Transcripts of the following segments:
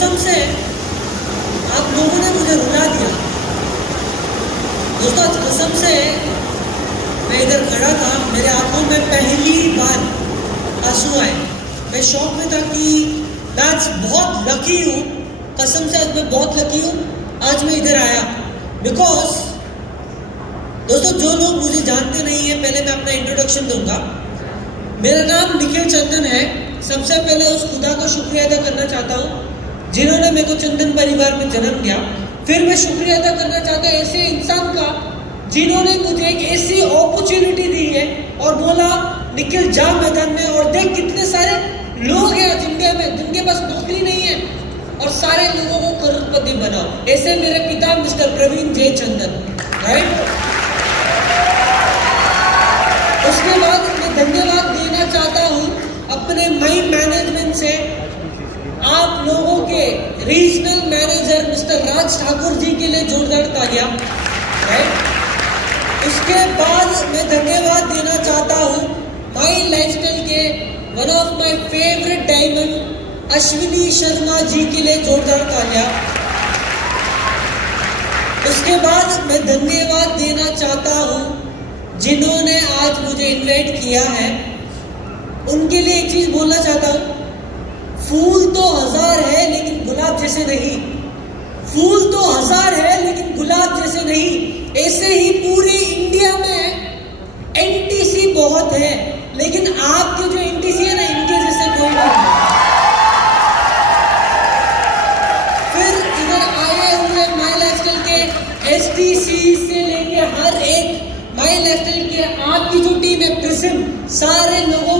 कसम से आप लोगों ने मुझे रुला दिया दोस्तों। आज कसम से मैं इधर खड़ा था, मेरे आंखों में पहली बार आंसू आए। मैं शौक में था कि मैं आज बहुत लकी हूँ, कसम से आज मैं बहुत लकी हूँ, आज मैं इधर आया। बिकॉज दोस्तों जो लोग मुझे जानते नहीं है, पहले मैं अपना इंट्रोडक्शन दूंगा। मेरा नाम निखिल चंदन है। सबसे पहले उस खुदा को शुक्रिया अदा करना चाहता हूँ जिन्होंने मेरे को चंदन परिवार में जन्म दिया। फिर मैं शुक्रिया अदा करना चाहता हूँ ऐसे इंसान का जिन्होंने मुझे एक ऐसी अपॉर्चुनिटी दी है और बोला निखिल जा मैदान में और देख कितने सारे लोग हैं आज इंडिया में जिनके पास नौकरी नहीं है और सारे लोगों को करोड़पति बनाओ। ऐसे मेरे पिता मिस्टर प्रवीण जे चंदन, राइट। उसके बाद मैं धन्यवाद देना चाहता हूँ अपने माई मैनेजमेंट से, आप लोगों के regional manager mister Raj Thakur ji के लिए जोरदार तालियां, राइट। उसके बाद मैं धन्यवाद देना चाहता हूँ माई लाइफस्टाइल के one of my favourite diamond Ashwini Sharma ji के लिए जोरदार तालियां। उसके बाद मैं धन्यवाद देना चाहता हूँ जिन्होंने आज मुझे इनवाइट किया है, उनके लिए एक चीज बोलना चाहता हूँ, फूल तो 1000 है लेकिन गुलाब जैसे नहीं। फूल तो 1000 है लेकिन गुलाब जैसे नहीं। ऐसे ही पूरी इंडिया में एनटीसी बहुत है लेकिन आपके जो एनटीसी है ना, इनके जैसे कोई नहीं है। फिर इधर आए हुए माई लाइफस्टाइल के एसटीसी से लेके हर एक माई लाइफस्टाइल के आपकी जो टीम है प्रिज्म, सारे लोगों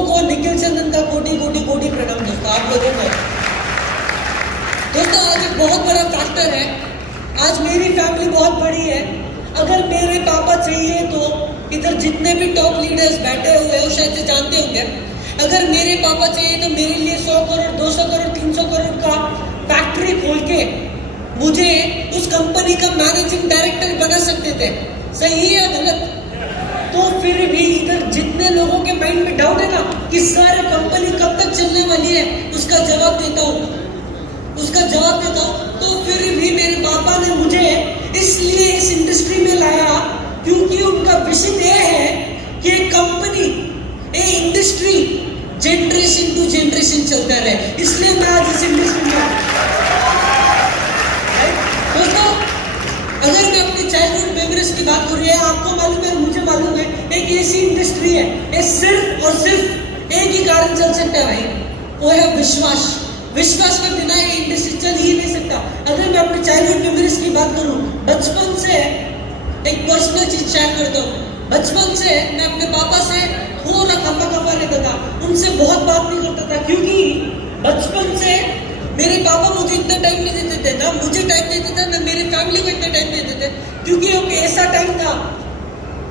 को निखिल चंदन का कोटि कोटि कोटि प्रणाम दोस्तों। आप लोगों को दोस्तों आज एक बहुत बड़ा फैक्टर है, आज मेरी फैमिली बहुत बड़ी है। अगर मेरे पापा चाहिए तो इधर जितने भी टॉप लीडर्स बैठे हुए हैं शायद से जानते होंगे, अगर मेरे पापा चाहिए तो मेरे लिए 100 करोड़ 200 करोड़ 300 करोड़ का फैक्ट्री खोल के मुझे उस कंपनी का मैनेजिंग डायरेक्टर बना सकते थे। सही है या गलत? तो फिर भी इधर जितने लोगों के माइंड में डाउट है ना कि सारे कंपनी कब तक चलने वाली है, उसका जवाब देता हूँ। तो फिर भी मेरे पापा ने मुझे इसलिए इस इंडस्ट्री में लाया क्योंकि उनका विजन ये है कि एक कंपनी, एक इंडस्ट्री जनरेशन टू जनरेशन चलता रहे। इसलिए मैं आज इस इंडस्ट्री में दोस्तों, अगर मैं अपनी चाइल्डहुड मेमोरीज की बात करूँ, आपको मालूम है, मुझे मालूम है, एक ऐसी इंडस्ट्री है, ये सिर्फ और सिर्फ एक ही कारण चल सकता है भाई, वो है विश्वास। विश्वास के बिना ये इंडस्ट्री चल ही नहीं सकता। अगर मैं अपनी चाइल्डहुड मेमोरीज की बात करूँ, बचपन से एक पर्सनल चीज शेयर करता हूँ। बचपन से मैं अपने पापा से थोड़ा खफा रहता था, उनसे बहुत बात नहीं करता था क्योंकि बचपन से मेरे पापा मुझे इतना टाइम नहीं देते थे, ना मुझे टाइम देते थे ना मेरी फैमिली को इतना टाइम देते थे, क्योंकि एक ऐसा टाइम था,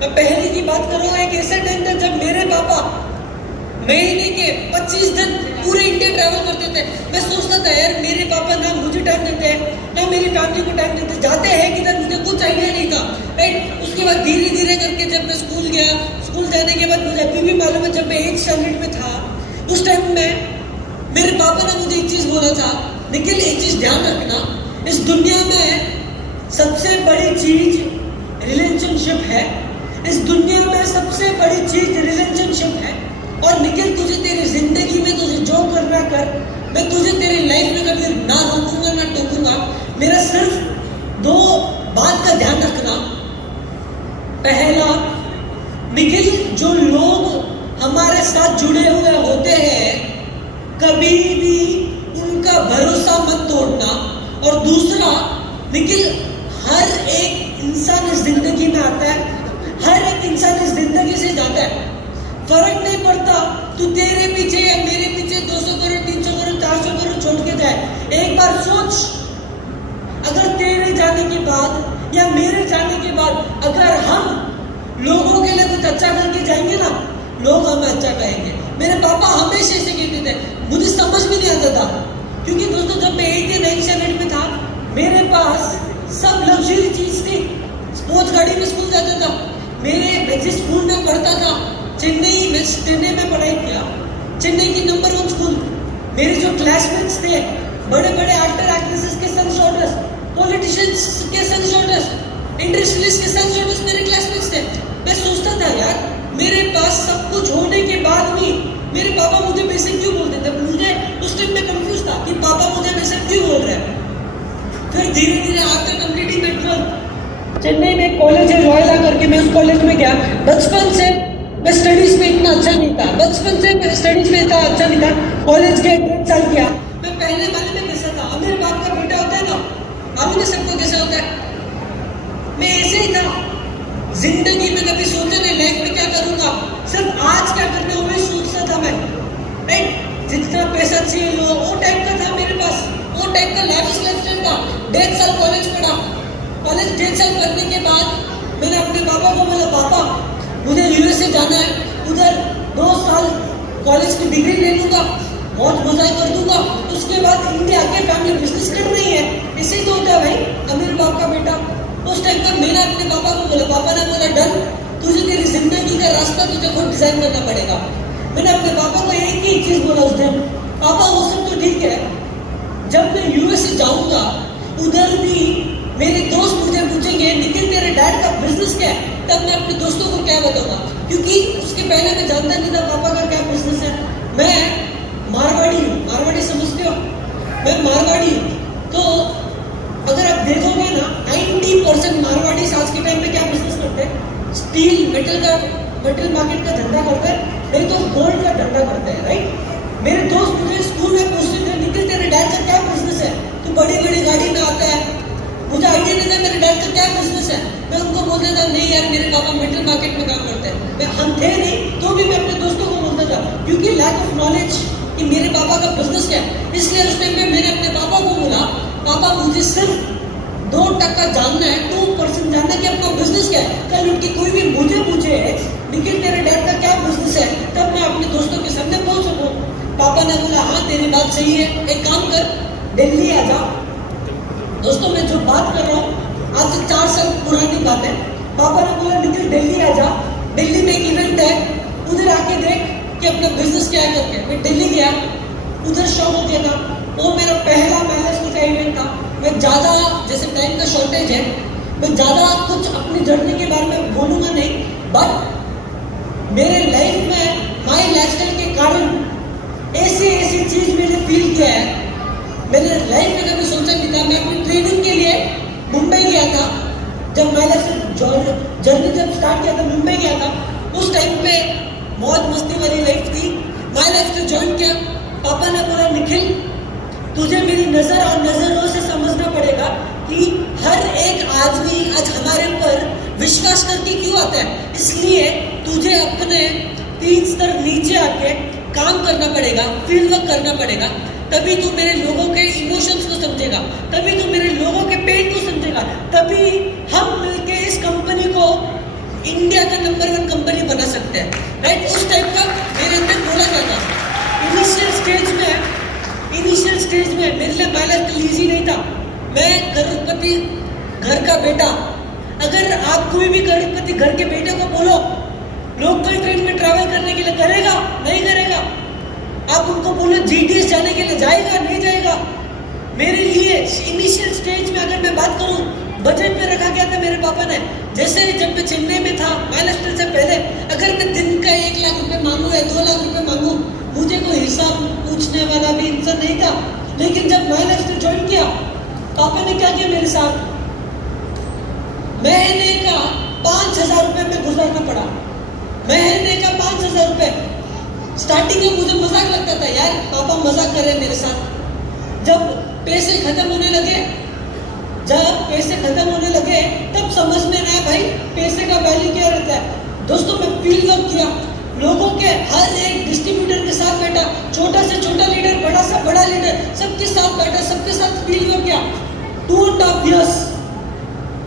मैं पहले की बात करूँ, एक ऐसा टाइम था जब मेरे पापा महीने के 25 दिन पूरे इंडिया ट्रैवल करते थे। मैं सोचता था यार मेरे पापा ना मुझे टाइम देते हैं ना मेरी फैमिली को टाइम देते, जाते हैं किधर मुझे कुछ आइडिया नहीं था, राइट। उसके बाद धीरे धीरे करके जब मैं स्कूल गया, स्कूल जाने के बाद मुझे अभी भी मालूम है, जब मैं 8th स्टैंडर्ड में था उस टाइम में मेरे पापा ने मुझे एक चीज बोला था, निखिल एक चीज ध्यान रखना, इस दुनिया में सबसे बड़ी चीज रिलेशनशिप है। इस दुनिया में सबसे बड़ी चीज रिलेशनशिप है और निखिल तुझे तेरी जिंदगी में तुझे जो करना कर, मैं तुझे तेरी लाइफ में कभी ना रोकूंगा ना टोकूंगा। मेरा सिर्फ 2 बात का ध्यान रखना। पहला, निखिल जो लोग हमारे साथ जुड़े हुए होते हैं कभी भी उनका भरोसा मत तोड़ना। और दूसरा, निखिल हर एक इंसान इस जिंदगी में आता है, हर एक इंसान इस जिंदगी से जाता है, फर्क नहीं पड़ता तू तेरे पीछे या मेरे पीछे 200 करोड़ 300 करोड़ 400 करोड़ छोड़ के जाए। एक बार सोच, अगर तेरे जाने के बाद या मेरे जाने के बाद अगर हम लोगों के लिए कुछ अच्छा करके जाएंगे ना, लोग हमें अच्छा कहेंगे। मेरे पापा हमेशा ऐसे कहते थे, मुझे समझ में नहीं आता था क्योंकि दोस्तों जब मैं 8th या 9th स्टैंडर्ड में था मेरे पास सब लग्जरी चीज थी। स्पोर्ट्स गाड़ी में स्कूल जाता था, मेरे जिस स्कूल में पढ़ता था चेन्नई में पढ़ाई किया, चेन्नई की नंबर 1 स्कूल, मेरे जो क्लासमेट्स थे, बड़े बड़े एक्टर एक्ट्रेसेस के सन्स डॉटर्स, पॉलिटिशियंस के सन्स डॉटर्स, इंडस्ट्रियलिस्ट के सन्स डॉटर्स मेरे क्लासमेट्स थे। मैं सोचता था यार, मेरे पास सब कुछ होने के बाद भी मेरे पापा मुझे बेसिक क्यों बोलते थे। मुझे उस टाइम में कंफ्यूज था कि पापा मुझे बेसिक क्यों बोल रहे हैं। फिर धीरे धीरे after completing my 12th, Chennai में कॉलेज है रॉयला करके, मैं उस कॉलेज में गया। बचपन से मैं स्टडीज में इतना अच्छा नहीं था, बचपन से मैं स्टडीज में इतना अच्छा नहीं था। कॉलेज के 1 साल किया, मैं पहले वाले में कैसा था, अमीर बाप का बेटा होता है ना, मालूम है सबको कैसा होता है। मैं ऐसे ही था, जिंदगी में कभी सोचा नहीं लाइफ में क्या करूंगा, सिर्फ आज क्या करना है वही सोचता था मैं। राइट, जितना पैसा चाहिए लो, वो टाइप का था मेरे पास, वो टाइप का लाइफस्टाइल था। 1.5 साल कॉलेज पढ़ा, कॉलेज 1.5 साल पढ़ने के बाद मैंने अपने पापा को बोला, पापा मुझे यूएसए जाना है, उधर 2 साल कॉलेज की डिग्री ले लूंगा, बहुत मजा कर दूंगा, उसके बाद इंडिया के फैमिली बिजनेस कर रही है। इसी तो होता है भाई अमीर बाप का बेटा। उस टाइम पर मैंने अपने पापा को बोला, पापा ने बोला डन, तुझे तेरी जिंदगी का रास्ता तुझे खुद डिजाइन करना पड़ेगा। मैंने अपने पापा को एक ही चीज बोला उस दिन, पापा वो सब तो ठीक है, जब मैं यूएसए जाऊंगा उधर भी मेरे दोस्त मुझे पूछेंगे निखिल तेरे डैड का बिजनेस क्या है, तब मैं अपने दोस्तों को क्या बताऊंगा, क्योंकि उसके पहले मैं जानता नहीं था पापा का क्या बिजनेस है। मैं मारवाड़ी हूँ, मारवाड़ी समझते हो, मैं मारवाड़ी हूँ। तो अगर आप देखोगे ना 90% मारवाड़ी आज के टाइम में क्या बिजनेस करते हैं, स्टील मेटल मार्केट का धंधा करते हैं, नहीं तो गोल्ड का धंधा करते हैं। राइट, मेरे दोस्त मुझे स्कूल में पूछते थे निखिल तेरे डैड का क्या बिजनेस है, तू बड़ी बड़ी गाड़ी में आता है, मुझे आइडिया नहीं था मेरे डैड का क्या बिजनेस है। मैं उनको बोलता था नहीं यार मेरे पापा मेटल मार्केट में काम करते हैं। मैं हम थे नहीं तो भी मैं अपने दोस्तों को बोलता था, क्योंकि लैक ऑफ नॉलेज कि मेरे पापा का बिजनेस क्या है। इसलिए उस टाइम में मैंने अपने पापा को बोला, पापा मुझे सिर्फ 2% जानना है, 2% जानना है कि अपना बिजनेस क्या है। कल उनकी कोई भी मुझे पूछे निखिल तेरे डैड का क्या बिजनेस है, तब मैं अपने दोस्तों के सामने बोल सकूं। पापा ने बोला हाँ तेरी बात सही है, एक काम कर दिल्ली आ जा। दोस्तों मैं जो बात कर रहा हूँ आज से 4 साल पुरानी बात है। पापा ने बोला निखिल दिल्ली आ जा, दिल्ली में एक इवेंट है, उधर आके देख कि अपना बिजनेस क्या है करके। मैं दिल्ली गया, उधर शो हो गया था, वो मेरा पहला मैनेजमेंट का इवेंट था। मैं ज़्यादा जैसे टाइम का शॉर्टेज है, मैं ज़्यादा कुछ अपनी जर्नी के बारे में बोलूँगा नहीं, बट मेरे लाइफ में माई लाइफस्टाइल के कारण ऐसी चीज़ मैंने फील किया है, मैंने लाइफ में कभी सोचा नहीं था। मैं अपनी ट्रेनिंग के लिए मुंबई गया था, जब माई लाइफ जर्नी जब स्टार्ट किया था मुंबई गया था, उस टाइम पे बहुत मस्ती वाली लाइफ थी। माई लाइफ को ज्वाइन किया, पापा ने बोला निखिल तुझे मेरी नज़र और नज़रों से समझना पड़ेगा कि हर एक आदमी आज हमारे पर विश्वास करके क्यों आता है, इसलिए तुझे अपने 3 स्तर नीचे आके काम करना पड़ेगा, फील्ड वर्क करना पड़ेगा, तभी तू मेरे लोगों के इमोशंस को समझेगा, तभी तू मेरे लोगों के पेन को समझेगा, तभी हम मिलके इस कंपनी को इंडिया का नंबर 1 कंपनी बना सकते हैं। राइट, उस टाइप का मेरे अंदर बोला जाता। इनिशियल स्टेज में मेरे लिए माई लाइफ इजी नहीं था। मैं करोड़पति घर का बेटा, अगर आप कोई भी करोड़पति घर के बेटे को बोलो लोकल ट्रेन में ट्रैवल करने के लिए करेगा नहीं करेगा, आप उनको बोलो जीटीएस जाने के लिए जाएगा नहीं जाएगा। मेरे लिए इनिशियल स्टेज में अगर मैं बात करूं, बजट में रखा गया था मेरे पापा ने। जैसे जब मैं चेन्नई में था महाराष्ट्र से पहले, अगर मैं दिन का 1 लाख रुपए मांगू या 2 लाख रुपए मांगू, मुझे कोई हिसाब पूछने वाला भी इंसान नहीं था। लेकिन जब महाराष्ट्र ज्वाइन किया, पापा ने क्या किया मेरे साथ, महीने का 5,000 रुपए में गुजारना पड़ा, महीने का 5,000 रुपए। स्टार्टिंग में मुझे मजाक लगता था, यार पापा मजाक कर रहे हैं मेरे साथ। जब पैसे खत्म होने लगे तब समझ में आया भाई पैसे का वैल्यू क्या रहता है। दोस्तों मैं फील्ड वर्क किया, लोगों के हर एक डिस्ट्रीब्यूटर के साथ बैठा, छोटा से छोटा लीडर, बड़ा से बड़ा लीडर, सबके साथ बैठा, सबके साथ फील्ड वर्क किया। 2.5 years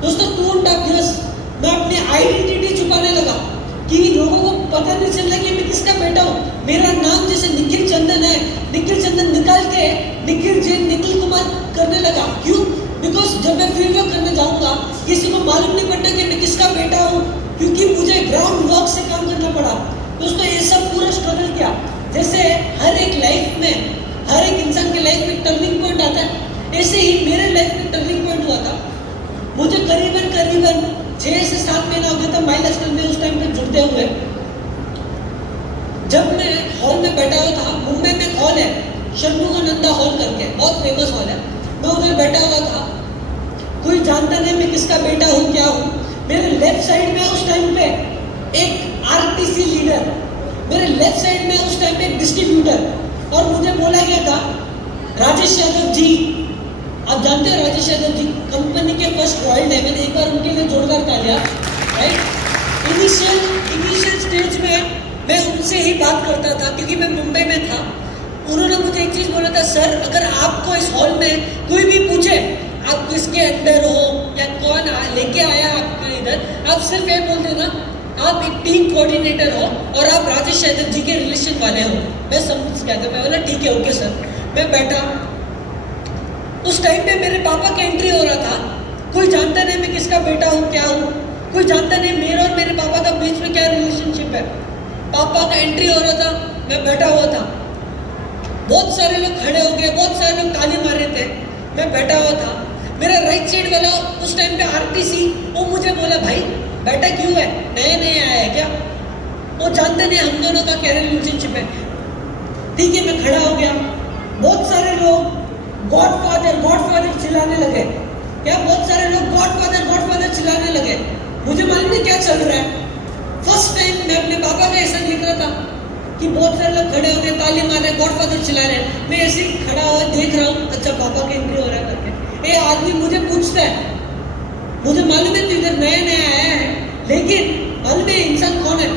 दोस्तों, 2.5 years मैं अपनी आइडेंटिटी छुपाने लगा कि लोगों को पता नहीं चल रहा कि मैं किसका बेटा हूँ। मेरा नाम जैसे निखिल चंदन है, निखिल चंदन निकाल के निखिल जैन निखिल कुमार करने लगा। क्यों? बिकॉज जब मैं फील्ड वर्क करने जाऊंगा किसी को मालूम नहीं पड़ता कि मैं किसका बेटा हूँ, क्योंकि मुझे ग्राउंड वर्क से काम करना पड़ा। दोस्तों ये सब पूरा स्ट्रगल किया। जैसे हर एक लाइफ में हर लाइफ में टर्निंग पॉइंट हुआ था। मुझे करीबन 6 से 7 महीना हो गया था माई लाइफस्टाइल में उस टाइम पे जुड़ते हुए। जब मैं हॉल में बैठा हुआ था, मुंबई में एक हॉल है षणमुगानंदा हॉल करके, बहुत फेमस हॉल है, मैं उधर बैठा हुआ था। कोई जानता नहीं मैं किसका बेटा हूँ क्या हूँ। मेरे लेफ्ट साइड में उस टाइम पे एक आरटीसी लीडर, मेरे लेफ्ट साइड में उस टाइम पे एक डिस्ट्रीब्यूटर, और मुझे बोला गया था राजेश यादव जी, आप जानते हो राजेश यादव जी कंपनी के फर्स्ट रॉयल है, मैंने एक बार उनके लिए जोरदार तालियां, राइट। इनिशियल स्टेज में मैं उनसे ही बात करता था क्योंकि मैं मुंबई में था। उन्होंने मुझे एक चीज़ बोला था, सर अगर आपको इस हॉल में कोई भी पूछे आप किसके अंडर हो या कौन लेके आया आपके इधर, आप सिर्फ ये बोल देना आप एक टीम कोऑर्डिनेटर हो और आप राजेश यादव जी के रिलेशन वाले हो। मैं समझ गया था, मैं बोला ठीक है ओके सर। मैं बैठा, उस टाइम पे मेरे पापा की एंट्री हो रहा था। कोई जानता नहीं मैं किसका बेटा हूँ क्या हूँ, कोई जानता नहीं मेरे और मेरे पापा का बीच में क्या रिलेशनशिप है। पापा का एंट्री हो रहा था, मैं बैठा हुआ था, बहुत सारे लोग खड़े हो गए, बहुत सारे लोग ताली मार रहे थे, मैं बैठा हुआ था। मेरा राइट साइड वाला उस टाइम पे आरटीसी, वो मुझे बोला भाई बैठा क्यों है, नए नए आया है क्या। वो जानते नहीं हम दोनों का क्या रिलेशनशिप है। ठीक है, मैं खड़ा हो गया। बहुत सारे लोग गॉडफादर चिल्लाने लगे। क्या बहुत सारे लोग गॉडफादर चिल्लाने लगे। मुझे मालूम नहीं क्या चल रहा है। फर्स्ट टाइम मैं अपने पापा का ऐसा देख रहा था कि बहुत सारे लोग खड़े हो गए, ताली मार रहे, गॉडफादर चिल्ला रहे। मैं ऐसे ही खड़ा हुआ देख रहा हूँ, अच्छा पापा का एंट्री हो रहा है करके। ये आदमी मुझे पूछता है, मुझे मालूम है तू इधर नया नया आया है, लेकिन मालूम है इंसान कौन है।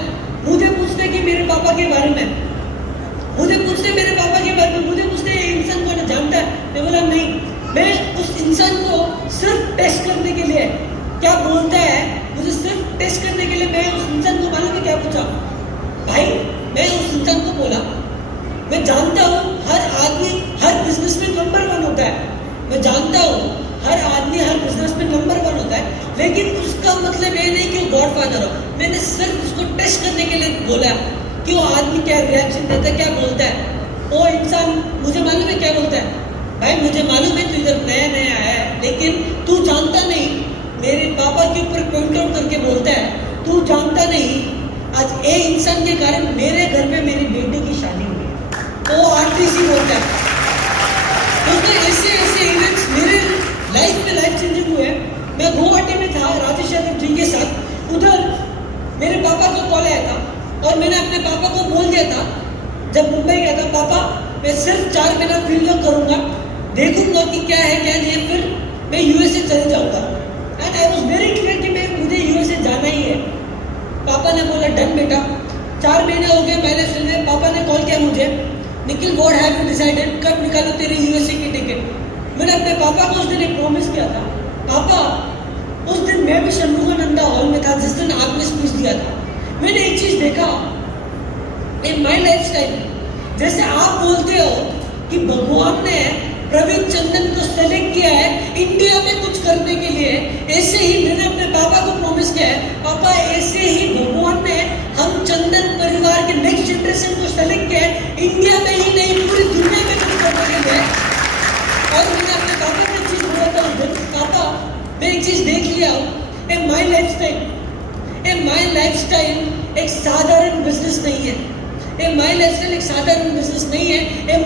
मुझे पूछते कि मेरे पापा के बारे में, मुझे पूछते मेरे पापा के बारे में, मुझे पूछते ये इंसान कौन है, जानता है। मैं बोला नहीं, मैं उस इंसान को सिर्फ टेस्ट करने के लिए क्या बोलता है, मुझे सिर्फ टेस्ट करने के लिए मैं उस इंसान को मालूम है क्या पूछा भाई। मैं उस इंसान को बोला मैं जानता हूँ हर आदमी हर बिजनेस में नंबर 1 होता है, मैं जानता हूँ हर आदमी हर बिजनेस में नंबर 1 होता है, लेकिन उसका मतलब ये नहीं कि वो गॉडफादर हो। मैंने सिर्फ उसको टेस्ट करने के लिए बोला कि वो आदमी क्या रिएक्शन देता है, क्या बोलता है। वो इंसान मुझे मालूम है क्या बोलता है, भाई मुझे मालूम है तू इधर नया नया आया है, लेकिन तू जानता नहीं, मेरे पापा के ऊपर पॉइंट आउट करके बोलता है तू जानता नहीं आज ए इंसान के कारण मेरे घर में मेरी बेटी की शादी हुई है। तो वो आरटीसी बोलता है। क्योंकि ऐसे इवेंट्स मेरे लाइफ चेंजिंग हुए। मैं गुवाहाटी में था राजेश यादव जी के साथ, उधर मेरे पापा को कॉल आया था और मैंने अपने पापा को बोल दिया था जब मुंबई गया था, पापा मैं सिर्फ 4 महीना फील्ड वर्क करूंगा, देखूंगा कि क्या है क्या नहीं है, फिर मैं यूएसए चले जाऊंगा। And I was very clear कि मुझे यूएसए जाना ही है। पापा ने बोला डन बेटा। 4 महीने हो गए मैंने सुने, पापा ने कॉल किया मुझे, Nikhil what have you decided, कब निकालो तेरी यूएसए की टिकट। मैंने अपने पापा को उस दिन एक प्रॉमिस किया था, पापा उस दिन मैं भी षणमुगानंदा हॉल में था जिस दिन आपने स्पीच दिया था। मैंने एक चीज देखा इन माई लाइफ स्टाइल, जैसे आप बोलते हो कि भगवान ने प्रवीण चंदन को सेलेक्ट किया है इंडिया में कुछ करने के लिए, ऐसे ही मैंने अपने पापा को प्रॉमिस किया है, पापा ऐसे ही भगवान ने हम चंदन परिवार के नेक्स्ट जनरेशन को सेलेक्ट किया है इंडिया में ही नहीं पूरी दुनिया में कुछ करने के लिए। और मैंने अपने पापा को एक चीज बोला था उस दिन, पापा मैं एक चीज देख लिया हूँ, माई लाइफस्टाइल एक साधारण बिजनेस नहीं है, माई लाइफस्टाइल एक साधारण बिजनेस नहीं है,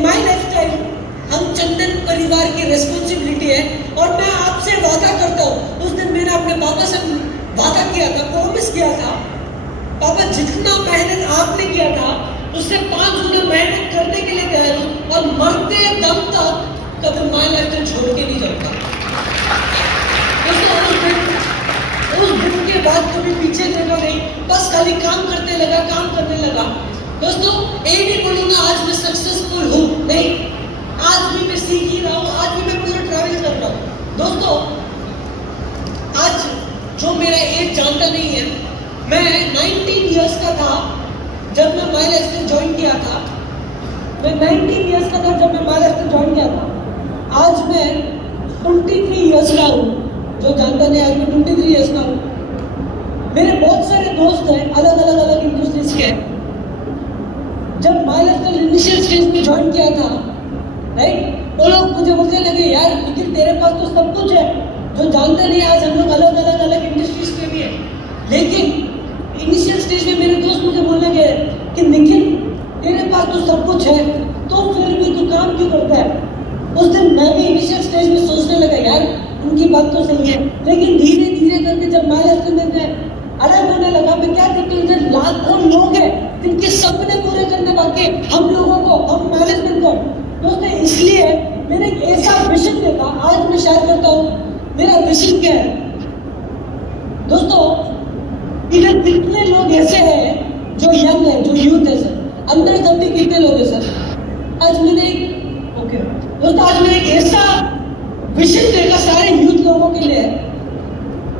माई लाइफस्टाइल हम चंदन परिवार की रिस्पॉन्सिबिलिटी है। और मैं आपसे वादा करता हूँ, उस दिन मैंने अपने पापा से वादा किया था, प्रॉमिस किया था, पापा जितना मेहनत आपने किया था उससे 5 गुना मेहनत करने के लिए तैयार हूँ और मरते दम तक कभी माई लाइफस्टाइल छोड़ के नहीं जाऊंगा। उस दिन के बाद कभी पीछे देखा नहीं, बस खाली काम करने लगा। दोस्तों ये नहीं बोलूंगा आज मैं सक्सेसफुल हूँ, नहीं, आज भी मैं सीख ही रहा हूँ, आज भी मैं पूरा ट्रैवल कर रहा हूँ। दोस्तों आज जो मेरा एज जानता नहीं है, मैं 19 इयर्स का था जब मैं माई लाइफस्टाइल ज्वाइन किया था। मैं 19 इयर्स का था जब मैं माई लाइफस्टाइल ज्वाइन किया था। आज मैं 23 इयर्स का हूँ, जो जानता नहीं आज मैं 23 इयर्स का हूँ। मेरे बहुत सारे दोस्त हैं अलग इंडस्ट्रीज के। जब माई लाइफस्टाइल इनिशियल स्टेज में ज्वाइन किया था, राइट, वो लोग मुझे बोलने लगे, यार निखिल तेरे पास तो सब कुछ है, जो जानते नहीं आज हम लोग अलग अलग अलग इंडस्ट्रीज में भी है। लेकिन इनिशियल स्टेज में मेरे दोस्त मुझे बोलने लगे कि निखिल तेरे पास तो सब कुछ है, तो फिर भी तू काम क्यों करता है। उस दिन मैं भी इनिशियल स्टेज में सोचने लगा, यार उनकी बात तो सही है, लेकिन धीरे धीरे करके जब मैनेजमेंट में अलग होने लगा, मैं क्या देखती हूँ, लाखों लोग हैं जिनके सपने पूरे करने बाकी हम लोगों को, हम मैनेजमेंट को। दोस्तों इसलिए मैंने एक ऐसा विजन देखा, आज मैं शेयर करता हूँ मेरा विजन क्या है। दोस्तों इधर कितने लोग ऐसे हैं जो यंग है, जो यूथ है सर, अंदर 30 कितने लोग हैं सर। आज मैंने ओके दोस्तों, आज मैं एक ऐसा विजन देखा सारे यूथ लोगों के लिए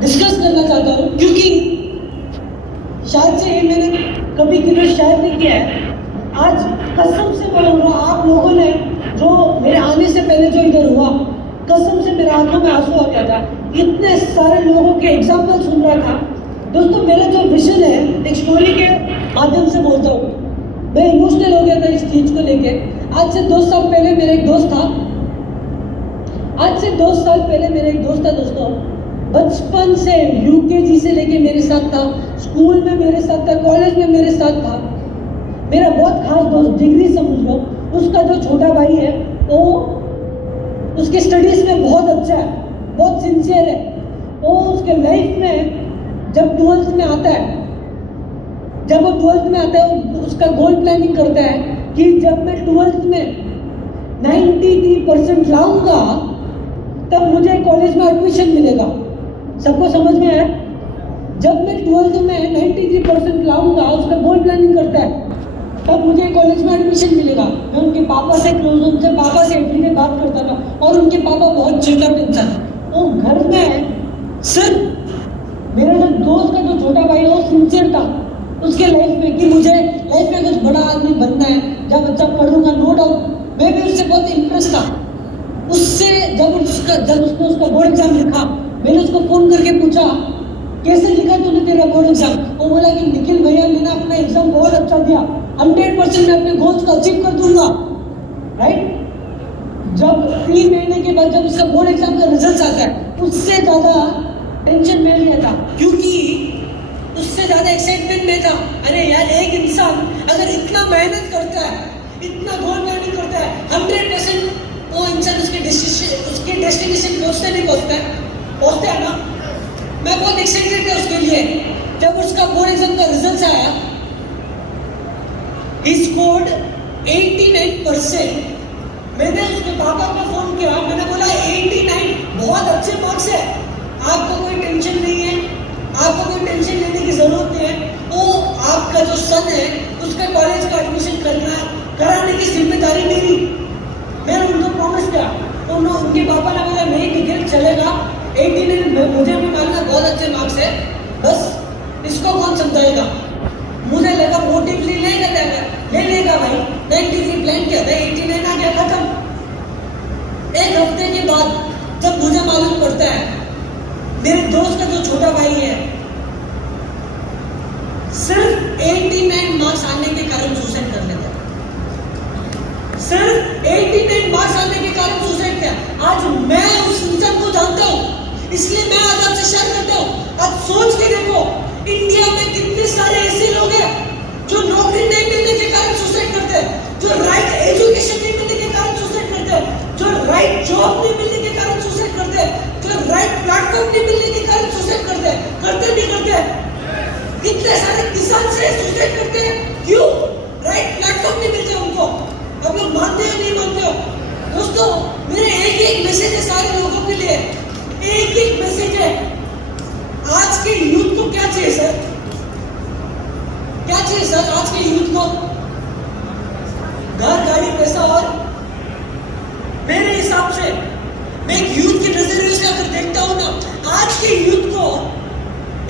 डिस्कस करना चाहता हूँ, क्योंकि शायद से ये मैंने कभी किधर शेयर नहीं किया है। आज कसम से बोलूँगा, आप लोगों ने जो मेरे आने से पहले जो इधर हुआ, कसम से मेरे आंखों में आंसू आ गया था। इतने सारे लोगों के एग्जाम्पल सुन रहा था। दोस्तों मेरा जो विजन है, एक स्टोरी के माध्यम से बोलता हूँ। मैं इमोशनल हो गया था इस चीज को लेके। आज से 2 साल पहले मेरा एक दोस्त था, दोस्तों बचपन से यूकेजी से लेके मेरे साथ था, स्कूल में मेरे साथ था, कॉलेज में मेरे साथ था। मेरा बहुत खास दोस्त, डिग्री समझ लो। उसका जो छोटा भाई है वो उसके स्टडीज में बहुत अच्छा है, बहुत सिंसियर है। वो उसके लाइफ में जब 12th में आता है, वो उसका गोल प्लानिंग करता है कि जब मैं 12th में 93% लाऊंगा तब मुझे कॉलेज में एडमिशन मिलेगा। सबको समझ में आया? जब मैं 12th में 93% लाऊंगा, उसका गोल प्लानिंग करता है, तब मुझे कॉलेज में एडमिशन मिलेगा। मैं उनके पापा से क्लोज, उनसे पापा से एवरीडे बात करता था, और उनके पापा बहुत चिल्लाते इंसान। वो घर में सिर्फ मेरे जो दोस्त का जो छोटा भाई है वो सिंसियर था उसके लाइफ में, कि मुझे लाइफ में कुछ बड़ा आदमी बनना है, जब अच्छा पढ़ूंगा, नो डाउट। मैं भी उससे बहुत इम्प्रेस था। उससे जब उसने उसका बोर्ड एग्जाम लिखा, मैंने उसको फोन करके पूछा, कैसे लिखा तूने तेरा बोर्ड एग्जाम? वो बोला कि निखिल भैया मैंने अपना एग्जाम बहुत अच्छा दिया, 100% मैं अपने गोल्स को अचीव कर दूंगा। राइट? जब 3 महीने के बाद जब उसका बोर्ड एग्जाम का रिजल्ट आता है, उससे ज्यादा टेंशन में लिया था, क्योंकि उससे ज्यादा एक्साइटमेंट में था। अरे यार, एक इंसान अगर इतना मेहनत करता है, इतना गोल प्लानिंग करता है, 100% वो इंसान उसके डेस्टिनेशन पहुंचते नहीं पहुंचता है ना। मैं बहुत एक्साइटेड था उसके लिए। जब उसका बोर्ड एग्जाम का रिजल्ट आया, he scored 89%। मैंने उसके पापा को फोन किया, मैंने बोला 89 बहुत अच्छे मार्क्स है, आपको कोई टेंशन नहीं है, आपको कोई टेंशन लेने की जरूरत नहीं है। वो आपका जो सन है उसका कॉलेज का एडमिशन कराने की जिम्मेदारी मेरी। मैंने उनको प्रॉमिस किया। उनके पापा ने बोला नहीं निखिल चलेगा, 89 मुझे भी मानना बहुत अच्छे मार्क्स है, बस इसको कौन समझाएगा। मुझे लगा मोटिव ले लेगा भाई, 93 प्लान किया था, 89 आ गया, खत्म। एक हफ्ते के बाद जब मुझे मालूम पड़ता है मेरे दोस्त का जो छोटा भाई है सिर्फ 89 मार्क्स आने के कारण सुसाइड कर लेता है, सिर्फ 89 मार्क्स आने के कारण सुसाइड किया। आज मैं उस इंसान को जानता हूं, इसलिए मैं आज आपसे शेयर करता हूं। आज सोच के देखो, इंडिया में कितने सारे ऐसे लोग हैं जो नौकरी नहीं मिलने के कारण सुसाइड करते हैं, जो राइट एजुकेशन नहीं मिलने के कारण सुसाइड करते हैं, जो राइट जॉब नहीं मिलने के कारण सुसाइड करते हैं, जो राइट प्लेटफॉर्म नहीं मिलने के कारण सुसाइड करते हैं। करते नहीं करते? इतने सारे किसान से सुसाइड करते हैं, क्यों? राइट प्लेटफॉर्म नहीं मिलते उनको। अब लोग मानते हो नहीं मानते हो? दोस्तों मेरे एक मैसेज है सारे लोगों के लिए, एक मैसेज है। आज के यूथ को क्या चाहिए सर? क्या चाहिए सर आज के यूथ को? घर, गाड़ी, पैसा। और मेरे हिसाब से मैं एक यूथ के नजरिए से अगर देखता हूं ना, आज के यूथ को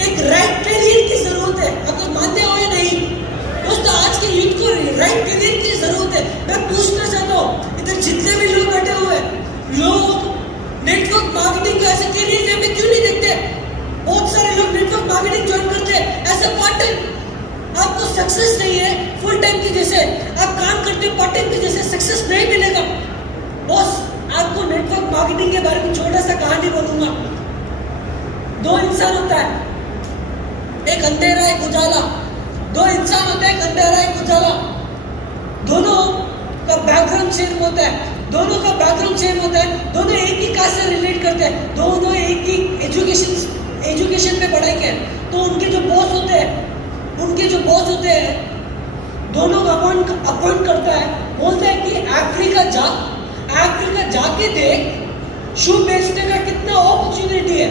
एक राइट करियर की जरूरत है। अगर मानते हो या नहीं दोस्तों, आज के यूथ को राइट करियर की जरूरत है। मैं पूछना चाहता हूं, इधर जितने भी लोग बैठे हुए लोग नेटवर्क मार्केटिंग का ऐसे करियर में क्यों नहीं देखते? बहुत सारे लोग नेटवर्क मार्केटिंग ज्वाइन करते हैं ऐसे पार्ट टाइम। आपको सक्सेस नहीं है फुल टाइम की जैसे, आप काम करते हो पार्ट टाइम की जैसे, सक्सेस नहीं मिलेगा बॉस। आपको नेटवर्क मार्केटिंग के बारे में छोटा सा कहानी बोलूंगा। दो इंसान होता है, एक अंधेरा एक उजाला। दो इंसान होते हैं, एक अंधेरा एक उजाला। दोनों का बैकग्राउंड सेम होता है, दोनों का बैकग्राउंड सेम होता है, दोनों एक ही कास्ट से रिलेट करते हैं, दोनों एक ही एजुकेशन पे पढ़ाई के हैं। तो उनके जो बॉस होते हैं दोनों को अपॉइंट करता है, बोलता है कि अफ्रीका जाके देख शू बेचने का कितना अपॉर्चुनिटी है।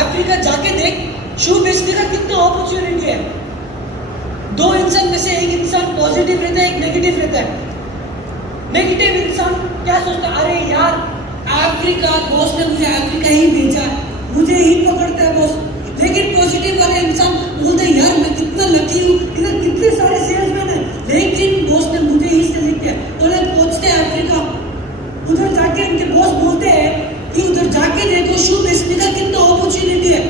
अफ्रीका जाके देख शू बेचने का कितना अपॉर्चुनिटी है। दो इंसान में से एक इंसान पॉजिटिव रहता है, एक नेगेटिव रहता है। नेगेटिव इंसान क्या सोचता है, अरे यार अफ्रीका, बॉस ने मुझे अफ्रीका ही भेजा, मुझे ही पकड़ता है बॉस। लेकिन पॉजिटिव वाले इंसान बोलते हैं यार मैं कितना लकी हूँ, इधर कितने सारे सेल्समैन हैं, लेकिन बॉस ने मुझे ही सेलेक्ट किया। तो लोग पहुंचते हैं अफ्रीका, उधर जाके उनके बॉस बोलते हैं कि उधर जाके देखो शू बेचने का कितना अपॉर्चुनिटी है।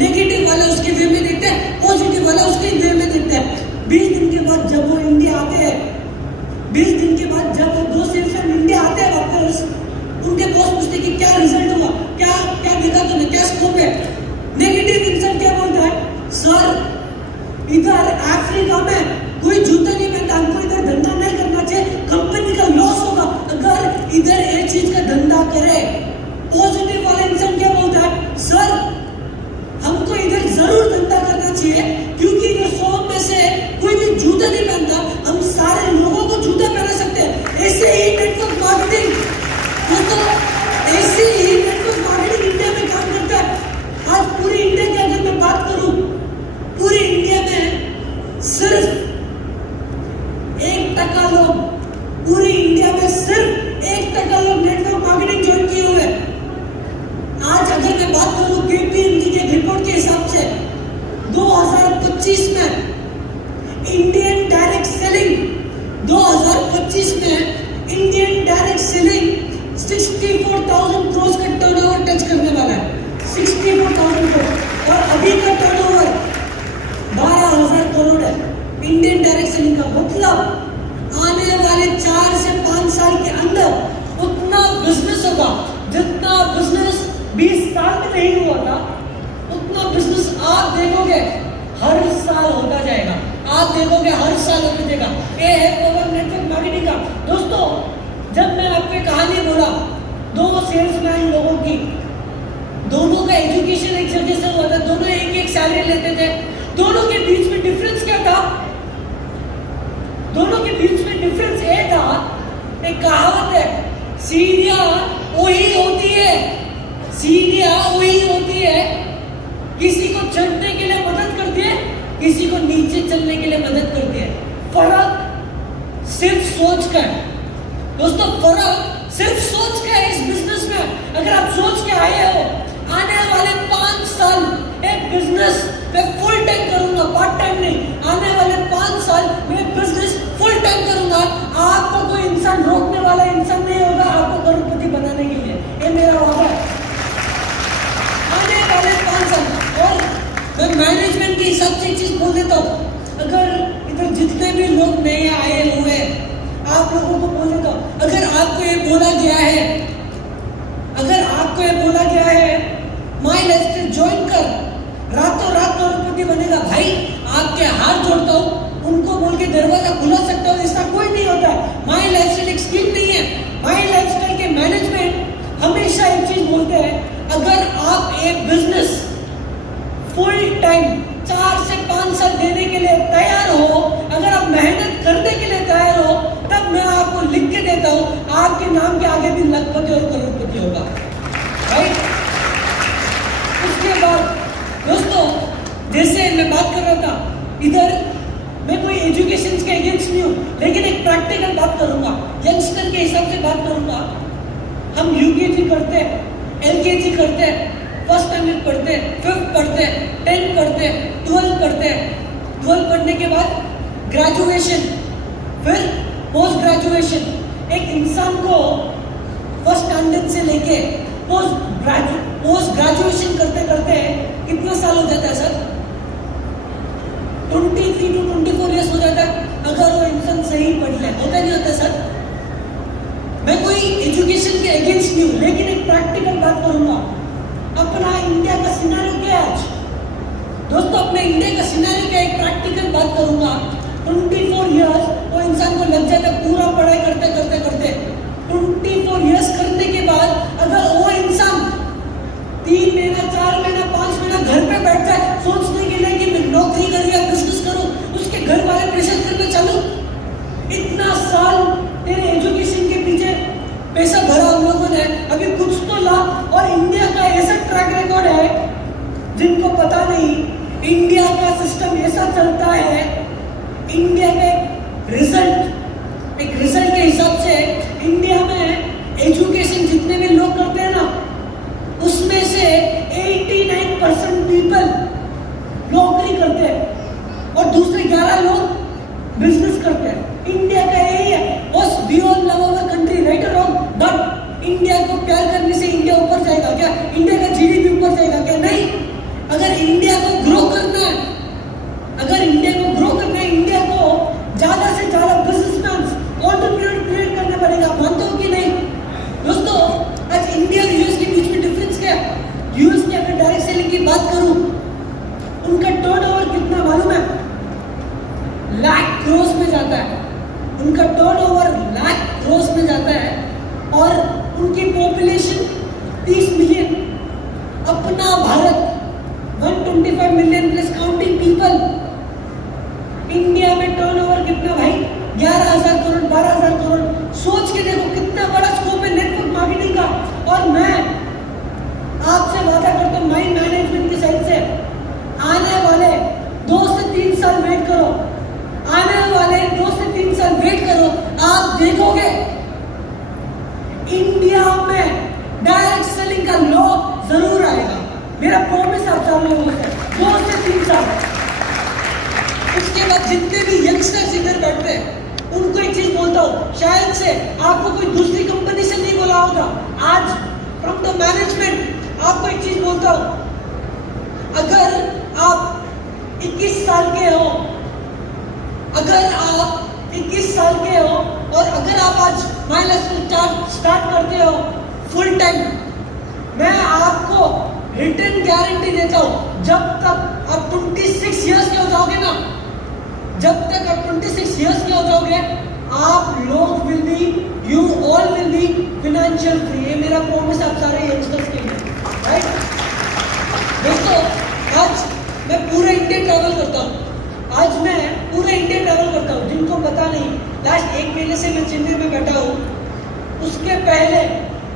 नेगेटिव वाला उसके वे में देखते हैं, पॉजिटिव वाला उसके वे में देखते हैं। 20 दिन के बाद जब वो इंडिया आते हैं, 20 दिन के बाद जब वो दो सेल्समैन इंडिया आते हैं वापस, उनके बॉस पूछते कि क्या रिजल्ट हुआ, क्या क्या देखा तुमने, क्या स्कोप है। नेगेटिव इंसान क्या बोलता है, सर इधर अफ्रीका में कोई जूता नहीं पहनता, हमको इधर धंधा नहीं करना चाहिए, कंपनी का लॉस होगा अगर इधर एक चीज का धंधा करे। पॉजिटिव वाला इंसान क्या बोलता है, सर हमको इधर जरूर धंधा करना चाहिए, क्योंकि इधर 100 में से कोई भी जूता नहीं पहनता, हम सारे लोगों को जूता पहना सकते हैं। ऐसे ही नेटवर्क मार्केटिंग ऐसे ही नेटवर्क मार्केटिंग इंडिया में काम करता है। आज पूरी इंडिया की अगर मैं बात करूं, पूरी इंडिया में सिर्फ 1% लोग, पूरी इंडिया में सिर्फ 1% लोग नेटवर्क मार्केटिंग ज्वाइन किए हुए। आज अगर मैं बात करूं केपीएमजी के रिपोर्ट के हिसाब से 2025 में इंडियन डायरेक्ट सेलिंग 2025 में इंडियन डायरेक्ट सेलिंग 64,000 करोड़ का टर्नओवर टच करने वाला है। 64,000 करोड़ और अभी का टर्नओवर 12,000 करोड़ है इंडियन डायरेक्ट सेलिंग का। मतलब आने वाले 4 से 5 साल के अंदर उतना बिजनेस होगा जितना बिजनेस 20 साल में नहीं हुआ था, उतना बिजनेस आप देखोगे हर साल होता जाएगा। आप देखोगे हर साल होता जाएगा। ये है पावर नेटवर्क मार्केटिंग का। दोस्तों जब मैं आपको कहानी बोला दो सेल्समैन लोगों की, दोनों का एजुकेशन एक जगह से हुआ था, दोनों एक सैलरी लेते थे, दोनों के बीच में डिफरेंस क्या था, दोनों के बीच में डिफरेंस ये था, एक कहावत है, सीढ़ियां वही होती है, सीढ़ियां वही होती है, किसी को चढ़ने के लिए मदद करती है, किसी को नीचे चलने के लिए मदद करती है। फर्क सिर्फ सोच का है दोस्तों, फर्क सिर्फ सोच का है इस बिजनेस में। अगर आप सोच के आए हो आने वाले 5 साल एक बिजनेस मैं फुल टाइम करूंगा, पार्ट टाइम नहीं, आने वाले 5 साल मैं बिजनेस फुल टाइम करूंगा, आपको कोई इंसान रोकने वाला इंसान नहीं होगा आपको करोड़पति बनाने के लिए। ये मेरा वादा है आने वाले 5 साल। और मैं मैनेजमेंट के हिसाब से एक चीज बोल देता हूँ, अगर इधर जितने भी लोग नए आए हुए आप लोगों को बोल देता हूँ, अगर आपको ये बोला गया है, अगर आपको ये बोला गया है माई लाइफस्टाइल ज्वाइन कर, रातों रात करोड़पति बनेगा, भाई आपके हाथ जोड़ता हूँ, उनको बोल के दरवाजा खुला सकता हूँ, ऐसा कोई नहीं होता है। माई लाइफस्टाइल एक स्कीम नहीं है। माई लाइफस्टाइल के मैनेजमेंट हमेशा एक चीज बोलते हैं, अगर आप एक बिजनेस फुल टाइम 4 से 5 साल देने के लिए तैयार हो, अगर आप मेहनत करने के लिए तैयार हो, तब मैं आपको लिख के देता हूं आपके नाम के आगे भी लखपति और करोड़पति होगा। राइट? उसके बाद दोस्तों जैसे मैं बात कर रहा था, इधर मैं कोई एजुकेशन के अगेंस्ट नहीं हूँ, लेकिन एक प्रैक्टिकल बात करूंगा, यंगस्टर के हिसाब से बात करूंगा। हम यूकेजी करते हैं, एलकेजी करते हैं, फर्स्ट स्टैंडर्ड पढ़ते हैं, 5th पढ़ते हैं, 10th पढ़ते हैं, 12th पढ़ते हैं। 12th पढ़ने के बाद ग्रेजुएशन, फिर पोस्ट ग्रेजुएशन। एक इंसान को फर्स्ट स्टैंडर्ड से लेके पोस्ट ग्रेजुएशन करते करते कितना साल हो जाता है सर? 23 to 24 ईयर्स हो जाता है, अगर वो इंसान सही पढ़ ले। होता नहीं होता सर? मैं कोई एजुकेशन के अगेंस्ट लेकिन एक प्रैक्टिकल बात करूंगा। अपना इंडिया का सिनेरियो क्या है आज दोस्तों? अपने इंडिया का सिनेरियो क्या, एक प्रैक्टिकल बात करूंगा। 24 इयर्स वो इंसान को लग जाता पूरा पढ़ाई करते करते करते 24 इयर्स करने के बाद अगर वो इंसान 3 महीना 4 महीना 5 महीना घर पे बैठ जाए सोचने के लिए कि मैं नौकरी करूं या बिजनेस करूं, उसके घर वाले प्रेशर करना चालू। इतना साल तेरे एजुकेशन के पीछे पैसा भरा हम लोगों ने, अभी कुछ तो ला। और इंडिया का ऐसा ट्रैक रिकॉर्ड है जिनको पता नहीं, इंडिया का सिस्टम ऐसा चलता है, इंडिया के रिजल्ट के हिसाब से इंडिया में एजुकेशन जितने भी लोग करते हैं ना, उसमें से 89% पीपल नौकरी करते हैं और दूसरे 11 लोग बिजनेस करते हैं। इंडिया का यही है। बस we all love our country, right और रॉन्ग, बट इंडिया को प्यार करने से इंडिया ऊपर जाएगा क्या? इंडिया का जीडीपी ऊपर जाएगा क्या? नहीं। अगर इंडिया को ग्रो करना है, इंडिया को ज्यादा से ज्यादा बिजनेसमैन एंटरप्रेन्योर क्रिएट करना पड़ेगा। मानते हो कि नहीं दोस्तों? आज इंडिया और यूएस के बीच में डिफरेंस क्या है? यूएस की अगर डायरेक्ट सेलिंग की बात करूं, उनका टर्नओवर कितना मालूम है? लाख क्रोर्स में जाता है। उनका टर्नओवर लाख क्रोर्स में जाता है और उनकी पॉपुलेशन 30 मिलियन। अपना Bharat 125 million plus counting people. India में टर्नओवर कितना भाई? 11,000 करोड़ 12,000 करोड़। सोच के देखो कितना बड़ा स्कोप है नेटवर्क मार्केटिंग का। और मैं आपसे वादा करता हूँ माई मैनेजमेंट की साइड से, आने वाले 2 से 3 साल वेट करो, आप देखोगे इंडिया में डायरेक्ट सेलिंग का लॉ जरूर आएगा। मेरा प्रॉमिस आप सब लोगों से 2 से 3 साल। उसके बाद जितने भी यंगस्टर्स इधर बैठते हैं उनको एक चीज बोलता हूँ, शायद से आपको कोई दूसरी कंपनी से नहीं बोला होगा, आज फ्रॉम द मैनेजमेंट आपको एक चीज बोलता हूँ, अगर आप 21 साल के हो, और अगर आप आज माइलस्टोन स्टार्ट करते हो फुल टाइम, मैं आपको रिटर्न गारंटी देता हूं, जब तक आप 26 इयर्स के हो जाओगे ना, आप लोग will be, you all will be financial free. ये मेरा प्रॉमिस आप सारे यंगस्टर्स के लिए, राइट दोस्तों? आज मैं पूरे इंडिया ट्रैवल करता हूँ, जिनको पता नहीं, लास्ट 1 महीने से मैं चेन्नई में बैठा हूँ। उसके पहले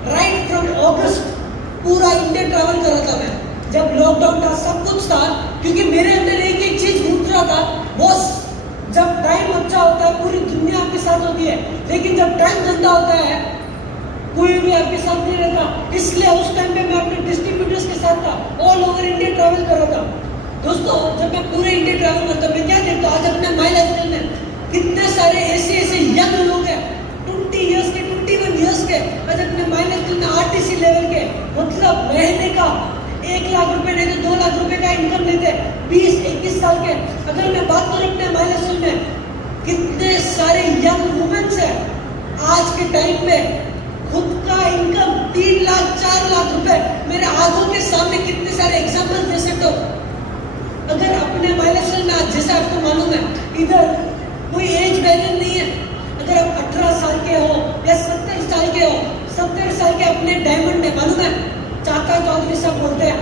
राइट फ्रॉम अगस्त पूरा इंडिया ट्रैवल कर रहा था मैं। जब लॉकडाउन था सब कुछ था, क्योंकि मेरे अंदर एक चीज घूम रहा था, बॉस जब टाइम अच्छा होता है पूरी दुनिया आपके साथ होती है, लेकिन जब टाइम गंदा होता है कोई भी आपके साथ नहीं रहता। इसलिए उस टाइम पे मैं अपने डिस्ट्रीब्यूटर्स के साथ था, ऑल ओवर इंडिया ट्रैवल कर रहा था। दोस्तों जब मैं पूरे इंडिया ट्रैवल करता हूँ, मैं क्या देखता हूँ, आज अपने माई लाइफस्टाइल में कितने सारे ऐसे यंग लोग हैं, 20 इयर्स के, 21 इयर्स के, आज अपने माई लाइफस्टाइल में आरटीसी लेवल के, मतलब महीने का 1 लाख रुपए नहीं तो 2 लाख रुपए का इनकम लेते, 20-21 साल के। अगर मैं बात करूँ अपने माई लाइफस्टाइल में कितने सारे यंग वुमेन्स हैं आज के टाइम में, खुद का इनकम 3 लाख 4 लाख रुपए, मेरे आंखों के सामने कितने सारे एग्जाम्पल दे सकते हो। अगर अपने माइलेज में आज जैसे आपको मालूम है इधर कोई एज बैरियर नहीं है। अगर आप 18 साल के हो या 70 साल के हो, 70 साल के अपने डायमंड है, मालूम है चाचा चौधरी सब बोलते हैं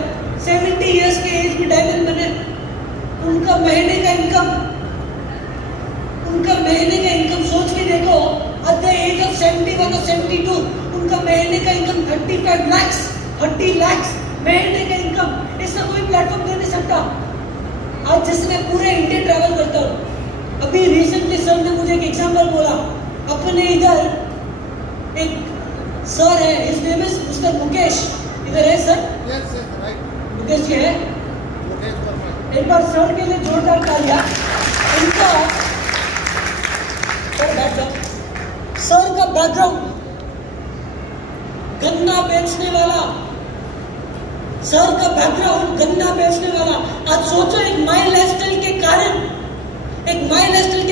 70 इयर्स के एज में डायमंड बने, उनका महीने का इनकम सोच के देखो, एट द एज ऑफ 71 और 72 उनका महीने का इनकम 30 लाख महीने का इनकम। इसका कोई प्लेटफॉर्म दे नहीं सकता। आज जैसे मैं पूरे इंडिया ट्रैवल करता हूँ, अभी रिसेंटली सर ने मुझे एक एग्जाम्पल बोला, अपने इधर एक सर है, his name is mister Mukesh, इधर है sir? Yes sir, right, Mukesh ji है। एक बार सर के लिए जोरदार तालियां। उनका सर का बैकग्राउंड गन्ना बेचने वाला, सर का बैकग्राउंड गन्ना बेचने वाला। आज सोचो एक माई लाइफस्टाइल के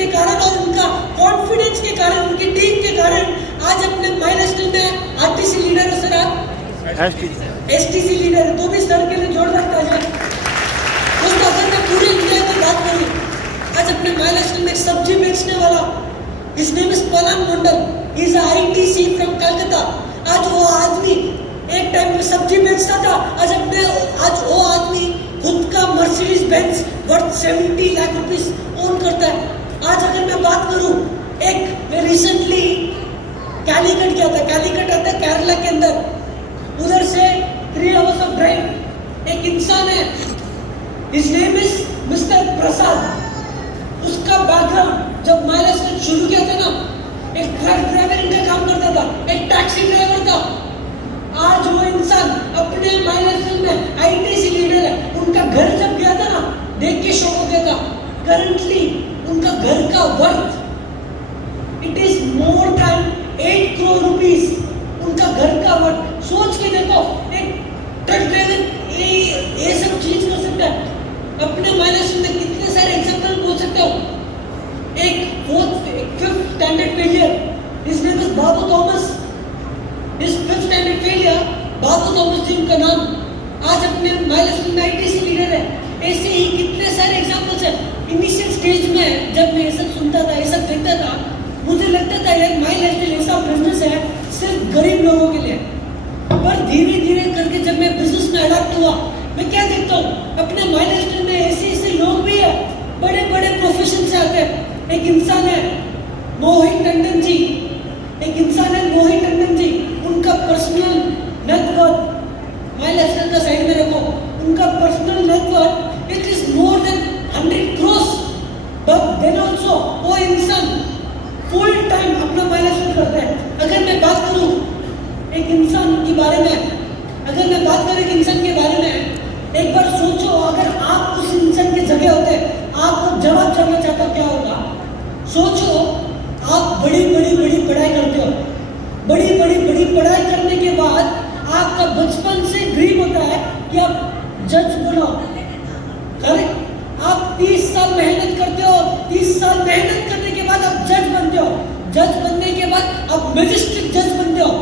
कारण और उनका कॉन्फिडेंस के कारण, उनकी टीम के कारण आज अपने महाराष्ट्र में आरटीसी लीडर हो सर, आप एसटीसी लीडर है, तो भी सर के लिए जोरदार तालियां। दोस्तों अगर मैं पूरे इंडिया की बात करूं, आज अपने महाराष्ट्र में सब्जी बेचने वाला, his name is पलन Mandal, he is a ITC from Calcutta. आज वो आदमी एक टाइम में सब्जी बेचता था, आज वो आदमी खुद का Mercedes Benz worth 70 lakh rupees own करता है। आज अगर मैं बात करूं, मैं रिसेंटली कैलीकट गया था, कैलीकट आता है केरला के अंदर, उधर से 3 hours ऑफ ड्राइव, एक इंसान है, his name is मिस्टर प्रसाद। उसका बैकग्राउंड जब महाराष्ट्र शुरू किया था ना, एक ट्रक ड्राइवर का काम करता था, एक टैक्सी ड्राइवर था। आज वो इंसान अपने महाराष्ट्र में आईटीसी लीडर है। उनका घर जब गया था ना, देख के शौक हो गया था। करंटली उनका घर का worth it is more then 8 crore rupees. उनका घर का वर्थ सोच के देखो, एक ट्रक ड्राइवर ये सब चीज कर सकता है। अपने महाराष्ट्र में कितने सारे एग्जांपल बोल सकते हो। एक 5th standard failure, his name is Babu Thomas. इस 5th स्टैंडर्ड फेलियर बाबू थॉमस जी उनका नाम, आज अपने महाराष्ट्र में आईटीसी लीडर है। ऐसे ही कितने सारे एग्जांपल्स हैं। इनिशियल स्टेज में जब मैं ये सब सुनता था, ये सब देखता था, मुझे लगता था यार महाराष्ट्र ऐसा बिजनेस है सिर्फ गरीब लोगों के लिए। पर धीरे धीरे करके जब मैं बिजनेस में अडॉप्ट हुआ, मैं क्या देखता हूँ, अपने महाराष्ट्र में ऐसे लोग भी है, बड़े बड़े प्रोफेशन से आते हैं। एक इंसान है मोहित टंडन जी, उनका पर्सनल नेटवर्क, महाराष्ट्र का साइड में रखो, उनका personal network it is more than 100 crores। But then also वो इंसान फुल टाइम अपना महाराष्ट्र करता है। अगर मैं बात करूं एक इंसान के बारे में, एक बार सोचो, अगर आप उस इंसान के जगह होते, आपको जवाब जानना चाहता हूं क्या होगा। सोचो, आप बड़ी पढ़ाई करते हो, बड़ी पढ़ाई करने के बाद आपका बचपन से ड्रीम होता है कि आप जज बनो, करेक्ट? आप 30 साल मेहनत करते हो, 30 साल मेहनत करने के बाद आप जज बनते हो, जज बनने के बाद आप मैजिस्ट्रेट जज बनते हो,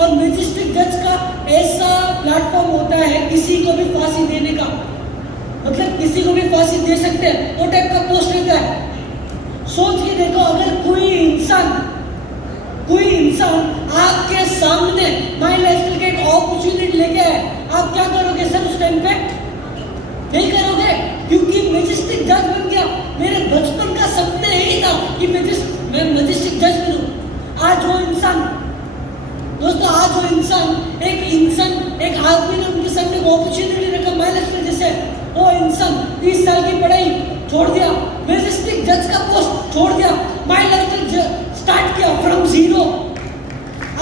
और मैजिस्ट्रेट जज का ऐसा प्लेटफॉर्म होता है किसी को भी फांसी देने का, मतलब किसी को भी फांसी दे सकते हैं, वो टाइप का पोस्ट रहता है। सोच के देखो, अगर कोई इंसान आपके सामने माय लाइफस्टाइल के एक अपॉर्चुनिटी लेके आए, आप क्या करोगे सर उस टाइम पे? नहीं करोगे, क्योंकि मैजिस्ट्रेट जज बन गया। मेरे बचपन का सपना यही था कि मैं मैजिस्ट्रेट जज बनूं। आज वो इंसान, एक आदमी ने उनके सामने अपॉर्चुनिटी रखा माय लाइफस्टाइल जैसे, वो इंसान 30 साल की पढ़ाई छोड़ दिया, मैजिस्ट्रेट जज का पोस्ट छोड़ दिया, माय लाइफस्टाइल स्टार्ट किया फ्रॉम जीरो।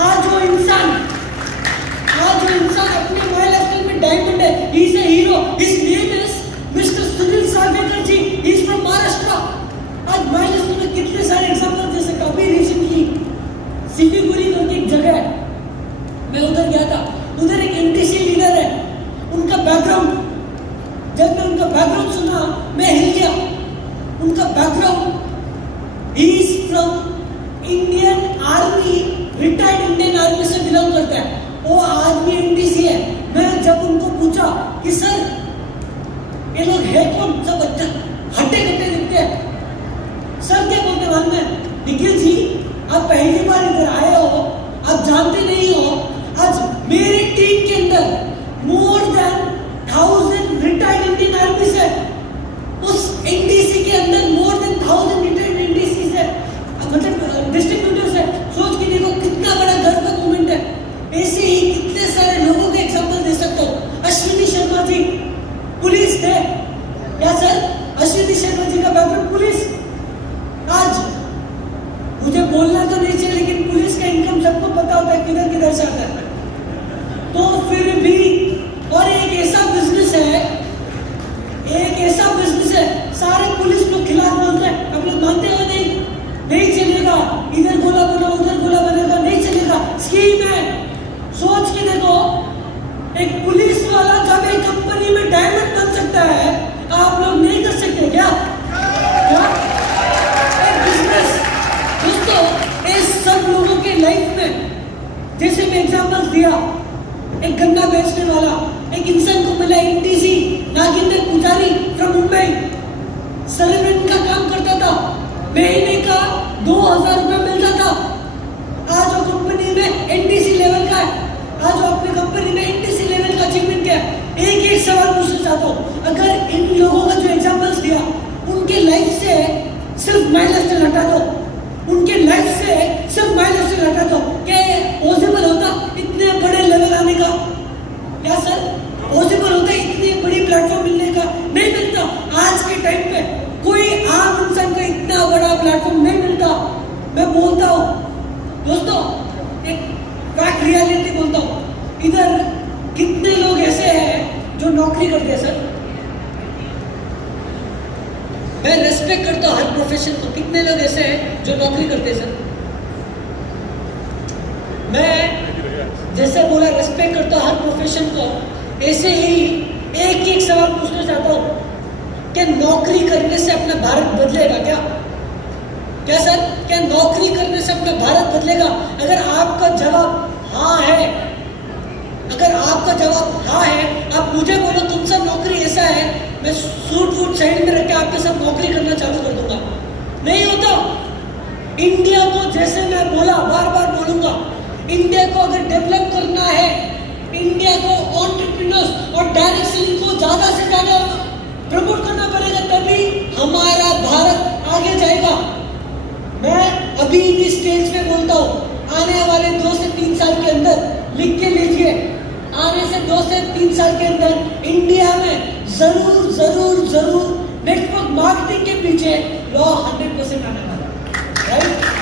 आज वो इंसान अपने माय लाइफस्टाइल में डायमंड है, he is a hero, his name is mister Sunil Savarkar ji, he is from Maharashtra. आज माय लाइफस्टाइल में कितने सारे एग्जांपल दे सकता हूं। अभी रिसेंटली सिलीगुड़ी करके एक जगह है, मैं उधर गया था, उधर एक एनटीसी लीडर है। उनका बैकग्राउंड, जब मैं उनका बैकग्राउंड सुना मैं हिल गया। उनका background, he is from Indian army, retired Indian army से बिलोंग करता है। वो आदमी एनटीसी है। मैं जब उनको पूछा कि सर ये लोग है कौन, सब हट्टे कट्टे दिखते हैं। सर क्या बोलते मालूम है, निखिल जी आप पहली बार इधर आए हो, आप जानते नहीं हो, आज मेरी टीम के अंदर more than 1000 retired Indian army है। उस एनडीसी के अंदर मोर देन 1000 रिटायर्ड एनडीसी है, मतलब डिस्ट्रीब्यूटर्स है। सोच के देखो कितना बड़ा गर्व का मूवमेंट है। ऐसे ही कितने सारे लोगों के एग्जांपल दे सकता हूँ। अश्विनी शर्मा जी पुलिस थे, या सर अश्विनी शर्मा जी का बैकग्राउंड पुलिस। आज मुझे बोलना तो नहीं चाहिए, लेकिन पुलिस का इनकम सबको पता होता है किधर से आता है। तो फिर भी, और एक ऐसा बिजनेस है, सारे पुलिस लोग खिलाफ बोलते हैं, आप लोग मानते हो नहीं चलेगा, इधर गोला बना उधर गोला बनेगा, नहीं चलेगा, स्कीम है। सोच के देखो, एक पुलिस वाला जब एक कंपनी में डायमंड बन सकता है, आप लोग नहीं कर सकते क्या? एक बिजनेस। दोस्तों, इस सब लोगों के लाइफ में एग्जाम्पल दिया, एक गन्ना बेचने वाला एक इंसान को मिला एनटीसी नागिंदर पुजारी फ्रॉम मुंबई, सर्वेंट का काम करता था, महीने का 2000 रुपये मिलता था। आज वो कंपनी में एनटीसी लेवल का है, आज वो अपनी कंपनी में एनटीसी लेवल का अचीवमेंट किया। एक सवाल पूछना चाहता हूँ, अगर इन लोगों का जो एग्जाम्पल्स दिया उनके लाइफ से सिर्फ माइलस्टोन हटा दो, उनके लाइफ से सिर्फ माइलस्टोन हटा दो, क्या पॉसिबल होता इतने बड़े लेवल आने का? क्या सर पॉसिबल होता इतनी बड़ी प्लेटफॉर्म मिलने का? नहीं मिलता। आज के टाइम पे कोई आम इंसान को इतना बड़ा प्लेटफॉर्म नहीं मिलता। मैं बोलता हूँ दोस्तों, एक फैक्ट रियलिटी बोलता हूँ, इधर कितने लोग ऐसे हैं जो नौकरी करते हैं सर? मैं रेस्पेक्ट करता हूँ हर प्रोफेशन को, कितने लोग ऐसे हैं जो नौकरी करते हैं सर? मैं जैसे बोला रेस्पेक्ट करता हूँ हर प्रोफेशन को, ऐसे ही एक सवाल पूछना चाहता हूँ कि नौकरी करने से अपना भारत बदलेगा क्या? क्या सर, क्या नौकरी करने से अपना भारत बदलेगा? अगर आपका जवाब हाँ है, अगर आपका जवाब हाँ है, आप मुझे बोलो तुम सब नौकरी ऐसा है, मैं सूट वूट साइड में रख के आपके सब नौकरी करना चालू कर दूंगा। नहीं होता। इंडिया को, जैसे मैं बोला, बार बार बोलूंगा, इंडिया को अगर डेवलप करना है, इंडिया को एंटरप्रेन्योर्स और डायरेक्ट सेलिंग को ज्यादा से ज्यादा प्रमोट करना पड़ेगा, तभी हमारा भारत आगे जाएगा। मैं अभी भी स्टेज पे बोलता हूँ, आने वाले 2 से 3 साल के अंदर, लिख के लीजिए, आने से 2 से 3 साल के अंदर इंडिया में जरूर जरूर जरूर नेटवर्क मार्केटिंग के पीछे लॉ 100% आने वाला है, राइट?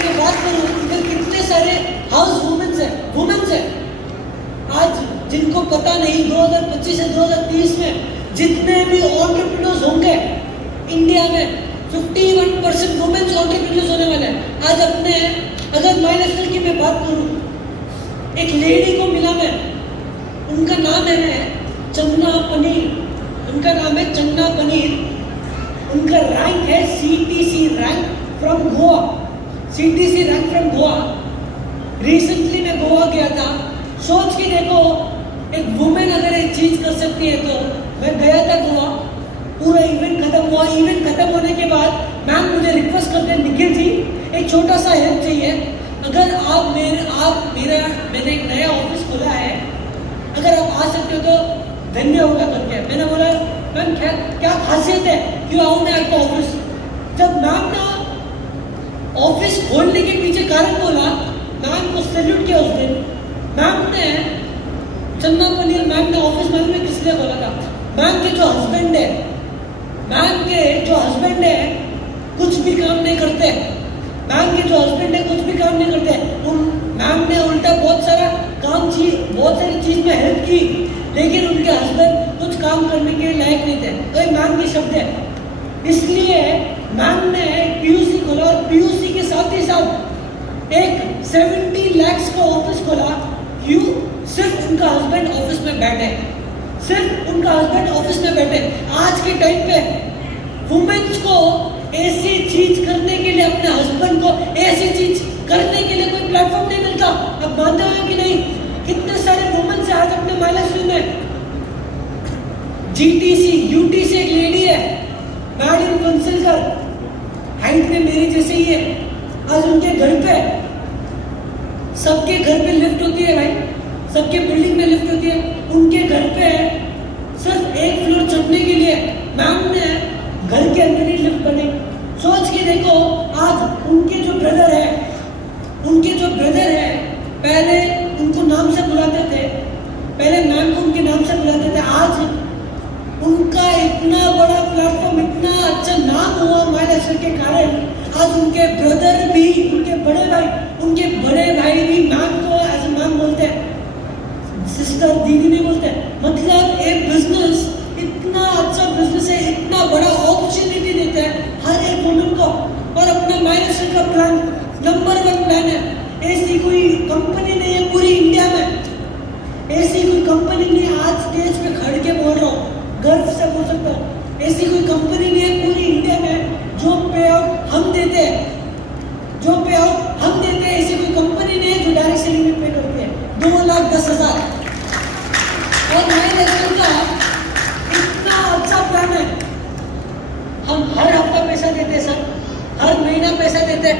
मैं बात करूं, इधर कितने सारे हाउस वुमेन्स है आज, जिनको पता नहीं 2025 से 2030 में जितने भी एंटरप्रेन्योर्स होंगे इंडिया में, 51% वुमेन्स एंटरप्रेन्योर्स होने वाले हैं। आज अपने, अगर माइलस्टोन की मैं बात करूं, एक लेडी को मिला मैं, उनका नाम है चन्ना पनीर, उनका नाम है चन्ना पनीर, उनका रैंक है CTC rank from Goa, CTC rank from Goa. Recently मैं गोवा गया था, सोच के देखो एक वुमेन अगर एक चीज कर सकती है तो। मैं गया था गोवा, पूरा इवेंट खत्म हुआ, इवेंट खत्म होने के बाद मैम मुझे रिक्वेस्ट करते हैं, निखिल जी एक छोटा सा हेल्प चाहिए, अगर मैंने एक नया ऑफिस खोला है, अगर आप आ सकते हो तो धन्य होगा करके। मैंने बोला मैम क्या खासियत है, क्यों आऊँ मैं आपका ऑफिस? जब मैम ने ऑफिस खोलने के पीछे कारण बोला, मैम को सैल्यूट किया उस दिन। मैम ने चन्ना पनीर, मैम ने ऑफिस मैम ने किस लिए खोला था? मैम के जो हस्बैंड है कुछ भी काम नहीं करते, मैम के जो हस्बैंड है कुछ भी काम नहीं करते, मैम ने उल्टा बहुत सारी चीज में हेल्प की, लेकिन उनके हस्बैंड कुछ काम करने के लायक नहीं थे, तो ये मैम के शब्द है। इसलिए मैम ने PUC खोला, और PUC के साथ ही साथ एक 70 lakhs का ऑफिस खोला। क्यों? सिर्फ उनका हस्बैंड ऑफिस में बैठे, सिर्फ उनका हस्बैंड ऑफिस में बैठे। आज के टाइम पे वुमेन्स को ऐसी चीज करने के लिए, अपने हस्बैंड को ऐसी चीज करने के लिए कोई प्लेटफॉर्म नहीं मिलता। अब मानते हो कि नहीं? कितने सारे वुमेन्स से आज अपने माइलस्टोन में, GTC UTC एक लेडी है, मैडम कंसल्टर, हाइट में मेरी जैसे ही है, आज उनके घर पे, सबके घर पे लिफ्ट होती है भाई, सबके बिल्डिंग में लिफ्ट होती है, उनके घर पे सिर्फ एक फ्लोर चढ़ने के लिए मैम ने घर के अंदर ही लिफ्ट बने। सोच के देखो, आज उनके जो ब्रदर है, पहले उनको नाम से बुलाते थे, पहले मैम को उनके नाम से बुलाते थे, आज उनका इतना बड़ा प्लेटफॉर्म, इतना अच्छा नाम हुआ माइलस्टोन के कारण, आज उनके ब्रदर भी, उनके बड़े भाई भी मैम को एज ए मैम बोलते हैं, सिस्टर दीदी नहीं बोलते। मतलब एक बिजनेस, इतना अच्छा बिजनेस है, इतना बड़ा अपॉर्चुनिटी देता है हर एक वुमेन को, और अपना माइलस्टोन का प्लान नंबर 1 प्लान है। ऐसी कोई कंपनी नहीं है पूरी इंडिया में, ऐसी कोई कंपनी नहीं है, आज स्टेज पे खड़ के बोल रहा हूँ, गर्व से बोल सकता हूँ, ऐसी कोई कंपनी नहीं है पूरी इंडिया में जो पे आउट हम देते हैं, ऐसी कोई कंपनी नहीं हम हर हफ्ता पैसा देते हैं सर, हर महीना पैसा देते हैं,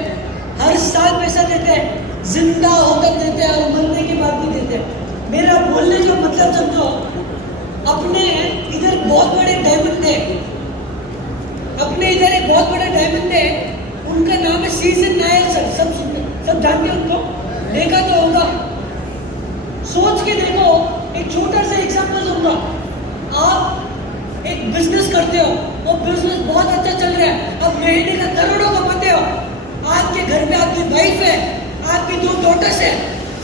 हर साल पैसा देते हैं, जिंदा होकर देते हैं और मरने के बाद भी देते हैं। मेरा बोलने का मतलब समझो, अपने इधर बहुत बड़े डायमंड है, अपने इधर एक बहुत बड़े डायमंड है, उनका नाम है सीजन नायर सर। सब जानते हैं उनको, देखा तो होगा, सोच के देखो। एक छोटा सा एग्जांपल दूंगा, आप एक बिजनेस करते हो, वो बिजनेस बहुत अच्छा चल रहा है, अब महीने का करोड़ों कमाते हो, आपके घर में आपकी वाइफ है, आपकी 2 डॉटर्स है,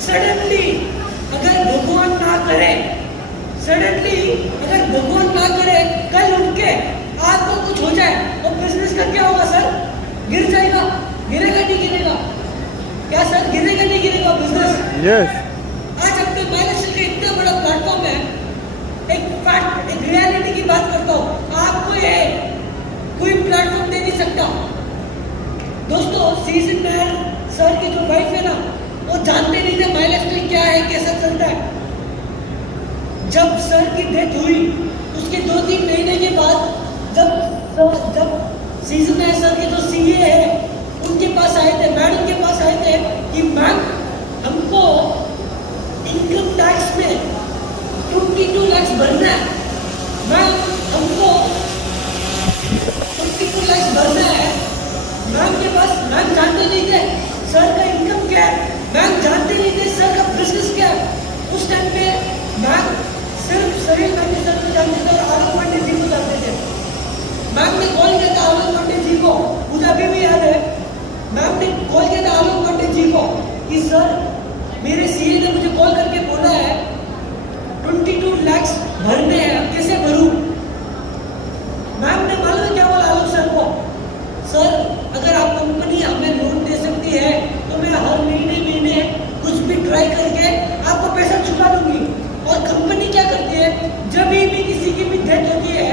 सडनली अगर भगवान ना करे, कल उनके आपको कुछ हो जाए, वो बिजनेस का क्या होगा सर? गिर जाएगा, गिरेगा नहीं गिरेगा? क्या सर, गिरेगा नहीं गिरेगा बिजनेस? यस। आज अपने माइलेज का इतना बड़ा प्लेटफॉर्म है, एक रियलिटी की बात करता हूँ, आपको ये कोई प्लेटफॉर्म दे नहीं सकता। दोस्तों, सीजन नायर सर की जो वाइफ है ना, वो जानते नहीं थे माइलेज क्या है, कैसा चलता है। जब सर की डेथ हुई, उसके 2-3 महीने के बाद जब सीजन नायर सर के जो सीए है, उनके पास आए थे, मैडम के पास आए थे कि मैम हमको इनकम टैक्स में 22 लाख भरना है, मैम हमको 22 लाख भरना है। मैम के पास, मैम जानते नहीं थे सर का इनकम क्या है, मैम जानते नहीं थे सर का बिजनेस क्या है। उस टाइम पे मैम सिर्फ शरीर गांधी सर को जानते थे और आलोक पांडे जी को जानते थे। मैम ने कॉल किया था आलोक पांडे जी को, मुझे अभी भी याद है, मैम ने कॉल किया था आलोक पांडे जी को कि सर मेरे सीए ने मुझे कॉल करके बोला है 22 लाख भरने हैं, कैसे भरूं? मैम ने मालूम क्या बोला आलोक सर को? सर अगर आप कंपनी हमें लोन दे सकती है तो मैं हर महीने कुछ भी ट्राई करके आपको पैसा चुका दूंगी। और कंपनी क्या करती है, जब भी किसी की भी डेथ होती है,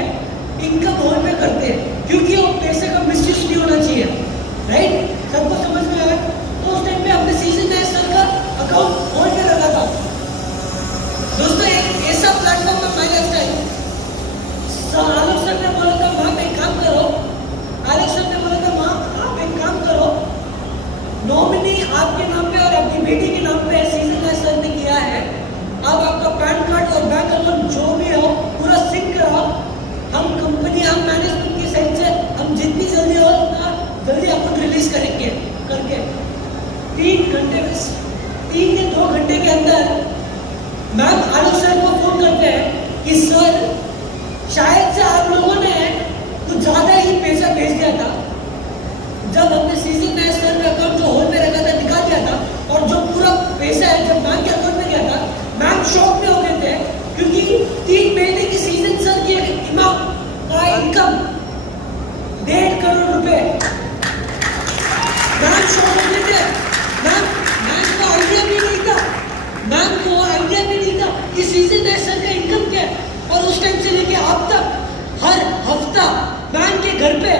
इनकम होल में करते हैं, क्योंकि वो पैसे का मिसयूज नहीं होना चाहिए, राइट? सबको समझ में आया? तो उस टाइम पे हमने सीजन नायर सर का अकाउंट होल्ड में रखा था। दोस्तों, एक ऐसा प्लेटफॉर्म में माइलेज का है। आलोक सर ने बोला था मैम एक काम करो, आलोक सर ने बोला था मैम आप एक काम करो, नॉमिनी आपके नाम पे और आपकी बेटी के नाम पे सीजन नायर सर ने किया है, अब आपका पैन कार्ड और बैंक अकाउंट जो भी हो पूरा सिंक कराओ, हम कंपनी, हम मैनेजमेंट की साइड से हम जितनी जल्दी हो उतना जल्दी अकाउंट रिलीज करेंगे करके 3 या 2 घंटे के अंदर मैम आलोक सर को फोन करते हैं कि सर शायद से आप लोगों ने कुछ ज्यादा ही पैसा भेज दिया था। जब हमने सीजन नायर सर का अकाउंट जो होल में रखा था निकाल दिया था, और जो पूरा पैसा है जब मैम के अकाउंट में गया था, मैम शॉक में हो गए थे, क्योंकि 3 महीने की सीजन सर की इनकम 1.5 करोड़ रुपए। मैम शॉक हो गए थे। मैम को आइडिया भी नहीं था, मैम को आइडिया भी नहीं था कि सीजन नायर सर का इनकम क्या है। और उस टाइम से लेके अब तक हर हफ्ता मैम के घर पे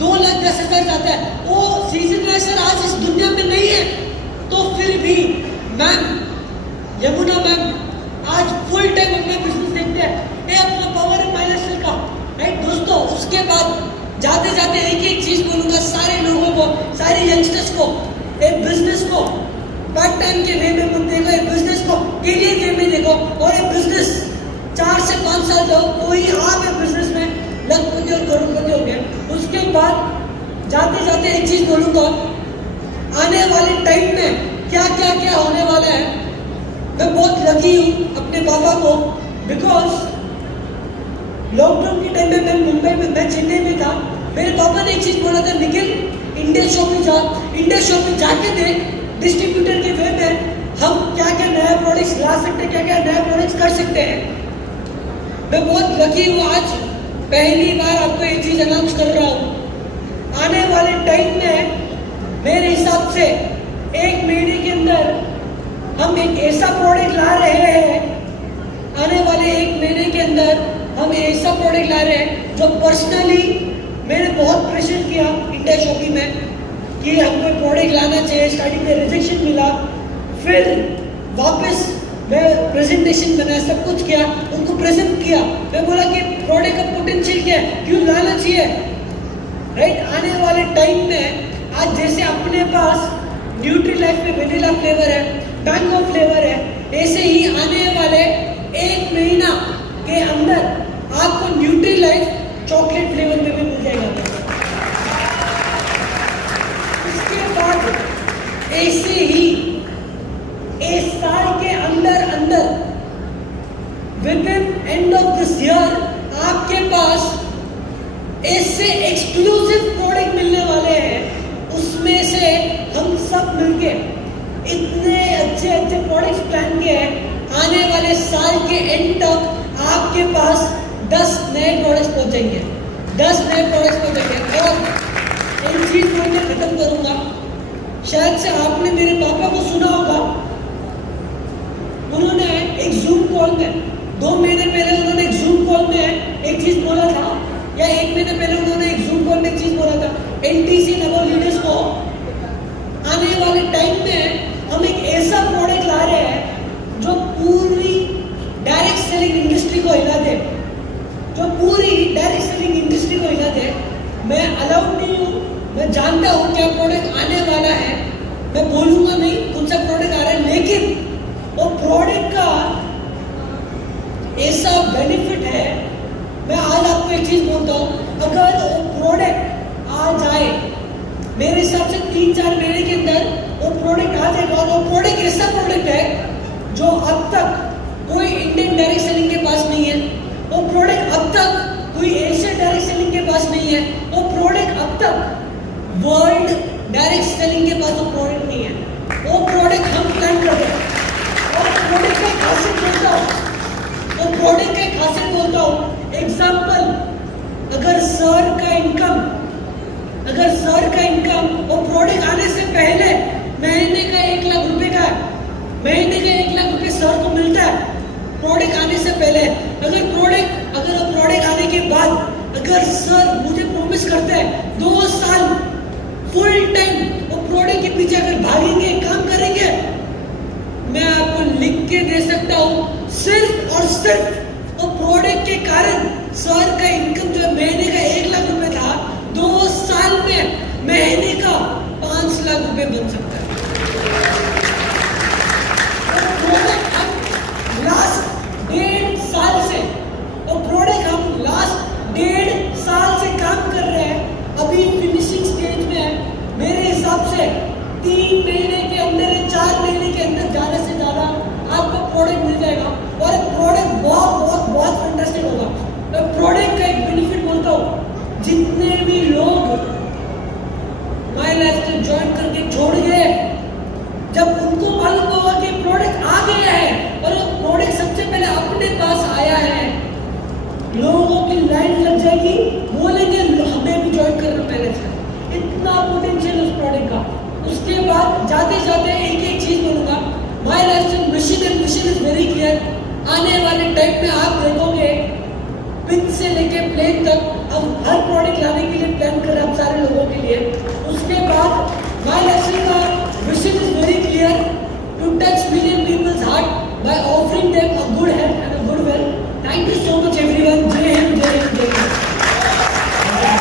2,10,000 जाता है। वो सीजन नायर सर आज इस दुनिया में नहीं है, तो फिर भी मैम, यमुना मैम आज फुल टाइम अपना बिजनेस देखते हैं। ये अपना पावर है माइलेज सर का, राइट दोस्तों? उसके बाद जाते जाते एक चीज बोलूंगा सारे लोगों को, सारे यंगस्टर्स को, एक बिजनेस को पार्ट टाइम के वे में मत देखो, एक बिजनेस को करियर वे में देखो। और एक बिजनेस 4 से 5 साल जाओ, कोई आप एक बिजनेस में लखपति और करोड़पति हो गया। उसके बाद जाते जाते एक चीज बोलूंगा, आने वाले टाइम में क्या होने वाला है। मैं बहुत लकी हूँ अपने पापा को, बिकॉज लॉकडाउन के टाइम में मैं मुंबई में, मैं चेन्नई में था। मेरे पापा ने एक चीज बोला था, निखिल इंडिया शॉप में जा, इंडिया शॉप में जाके देख डिस्ट्रीब्यूटर के वे में हम क्या नया प्रोडक्ट्स ला सकते हैं, क्या नया प्रोडक्ट्स कर सकते हैं। मैं बहुत लकी हूँ, आज पहली बार आपको ये चीज अनाउंस कर रहा हूँ। आने वाले टाइम में मेरे हिसाब से 1 महीने के अंदर हम एक ऐसा प्रोडक्ट ला रहे हैं, आने वाले 1 महीने के अंदर हम ऐसा प्रोडक्ट ला रहे हैं जो पर्सनली मैंने बहुत प्रेशर किया इंडिया शॉपिंग में कि हमको प्रोडक्ट लाना चाहिए। स्टार्टिंग में रिजेक्शन मिला, फिर वापस मैं प्रेजेंटेशन बनाया, सब कुछ किया, उनको प्रेजेंट किया। मैं बोला कि प्रोडक्ट का पोटेंशियल क्या है, क्यों लाना चाहिए, राइट। आने वाले टाइम में आज जैसे अपने पास न्यूट्रीलाइफ में वेनिला फ्लेवर है, मैंगो फ्लेवर है, ऐसे ही आने वाले 1 महीना के अंदर आपको न्यूट्रीलाइफ चॉकलेट फ्लेवर में भी मिल जाएगा। इसके बाद ऐसे ही इस साल के अंदर with in end of this year आपके पास ऐसे एक्सक्लूसिव प्रोडक्ट मिलने वाले हैं। उसमें से हम सब मिलके इतने अच्छे अच्छे प्रोडक्ट्स प्लान किए हैं, आने वाले साल के एंड तक आपके पास 10 नए प्रोडक्ट्स पहुंचेंगे, 10 नए प्रोडक्ट्स पहुंचेंगे। और एक चीज मैं खत्म करूंगा, शायद से आपने मेरे पापा को सुना होगा, उन्होंने एक जूम कॉल में 2 महीने पहले उन्होंने एक जूम कॉल में एक चीज बोला था, या 1 महीने पहले उन्होंने एक जूम कॉल में एक चीज बोला था, एनटीसी नवो लीडर्स को आने वाले टाइम में हम एक ऐसा प्रोडक्ट ला रहे हैं जो पूरी डायरेक्ट सेलिंग इंडस्ट्री को हिला दे, जो पूरी डायरेक्ट सेलिंग इंडस्ट्री को हिला दे। मैं अलाउड नहीं हूँ, मैं जानता हूँ क्या प्रोडक्ट आने वाला है, मैं बोलूंगा नहीं कौन सा प्रोडक्ट आ रहा है, लेकिन वो प्रोडक्ट का ऐसा बेनिफिट है। मैं आज आपको एक चीज बोलता हूँ, अगर वो प्रोडक्ट आ जाए, मेरे हिसाब से 3-4 महीने के अंदर वो प्रोडक्ट आ जाएगा, और वो प्रोडक्ट ऐसा प्रोडक्ट है जो अब तक कोई इंडियन डायरेक्ट सेलिंग के पास नहीं है, वो प्रोडक्ट अब तक कोई एशियन डायरेक्ट सेलिंग के पास नहीं है, वो प्रोडक्ट अब तक वर्ल्ड डायरेक्ट सेलिंग के पास वो प्रोडक्ट नहीं है, वो प्रोडक्ट हम प्लान कर रहे हैं। और प्रोडक्ट का खासियत बोलता हूँ, वो प्रोडक्ट का खासियत बोलता हूँ, एग्जाम्पल, अगर सर का इनकम वो प्रोडक्ट आने से पहले महीने का 1 लाख रुपए का है, महीने का 1 लाख रुपए सर को मिलता है प्रोडक्ट आने से पहले। अगर वो प्रोडक्ट आने के बाद अगर सर मुझे प्रॉमिस करते हैं 2 साल फुल टाइम वो प्रोडक्ट के पीछे अगर भागेंगे, काम करेंगे, मैं आपको लिख के दे सकता हूँ, सिर्फ और सिर्फ वो प्रोडक्ट के कारण सर का इनकम जो महीने का 1 लाख रुपए था, 2 साल में महीने का 5 लाख रुपए बन सकता है। प्रोडक्ट हम लास्ट 1.5 साल से, वो प्रोडक्ट हम लास्ट 1.5 साल से काम कर रहे हैं, अभी फिनिशिंग स्टेज में है। मेरे हिसाब से 3 महीने के अंदर, 4 महीने के अंदर ज्यादा से ज्यादा आपको प्रोडक्ट मिल जाएगा, और प्रोडक्ट बहुत फैंटास्टिक होगा। मैं प्रोडक्ट का एक बेनिफिट बोलता हूँ, जितने भी लोग माय लाइफस्टाइल ज्वाइन करके छोड़ गए, जब उनको मालूम होगा कि प्रोडक्ट आ गया है और वो प्रोडक्ट सबसे पहले अपने पास आया है, लोगों की लाइन लग जाएगी, बोलेंगे हमें भी ज्वाइन करना पहले से। इतना पोटेंशियल उस प्रोडक्ट का। उसके बाद जाते जाते एक चीज बोलूंगा, my lifestyle mission and vision is very clear. आने वाले टाइम में आप देखोगे पिन से लेके प्लेन तक हम हर प्रोडक्ट लाने के लिए प्लान कर रहे हैं, आप सारे लोगों के लिए। उसके बाद माय लाइफस्टाइल का vision is very clear, to touch million peoples heart by offering them a good health and a good wealth. Thank you so much.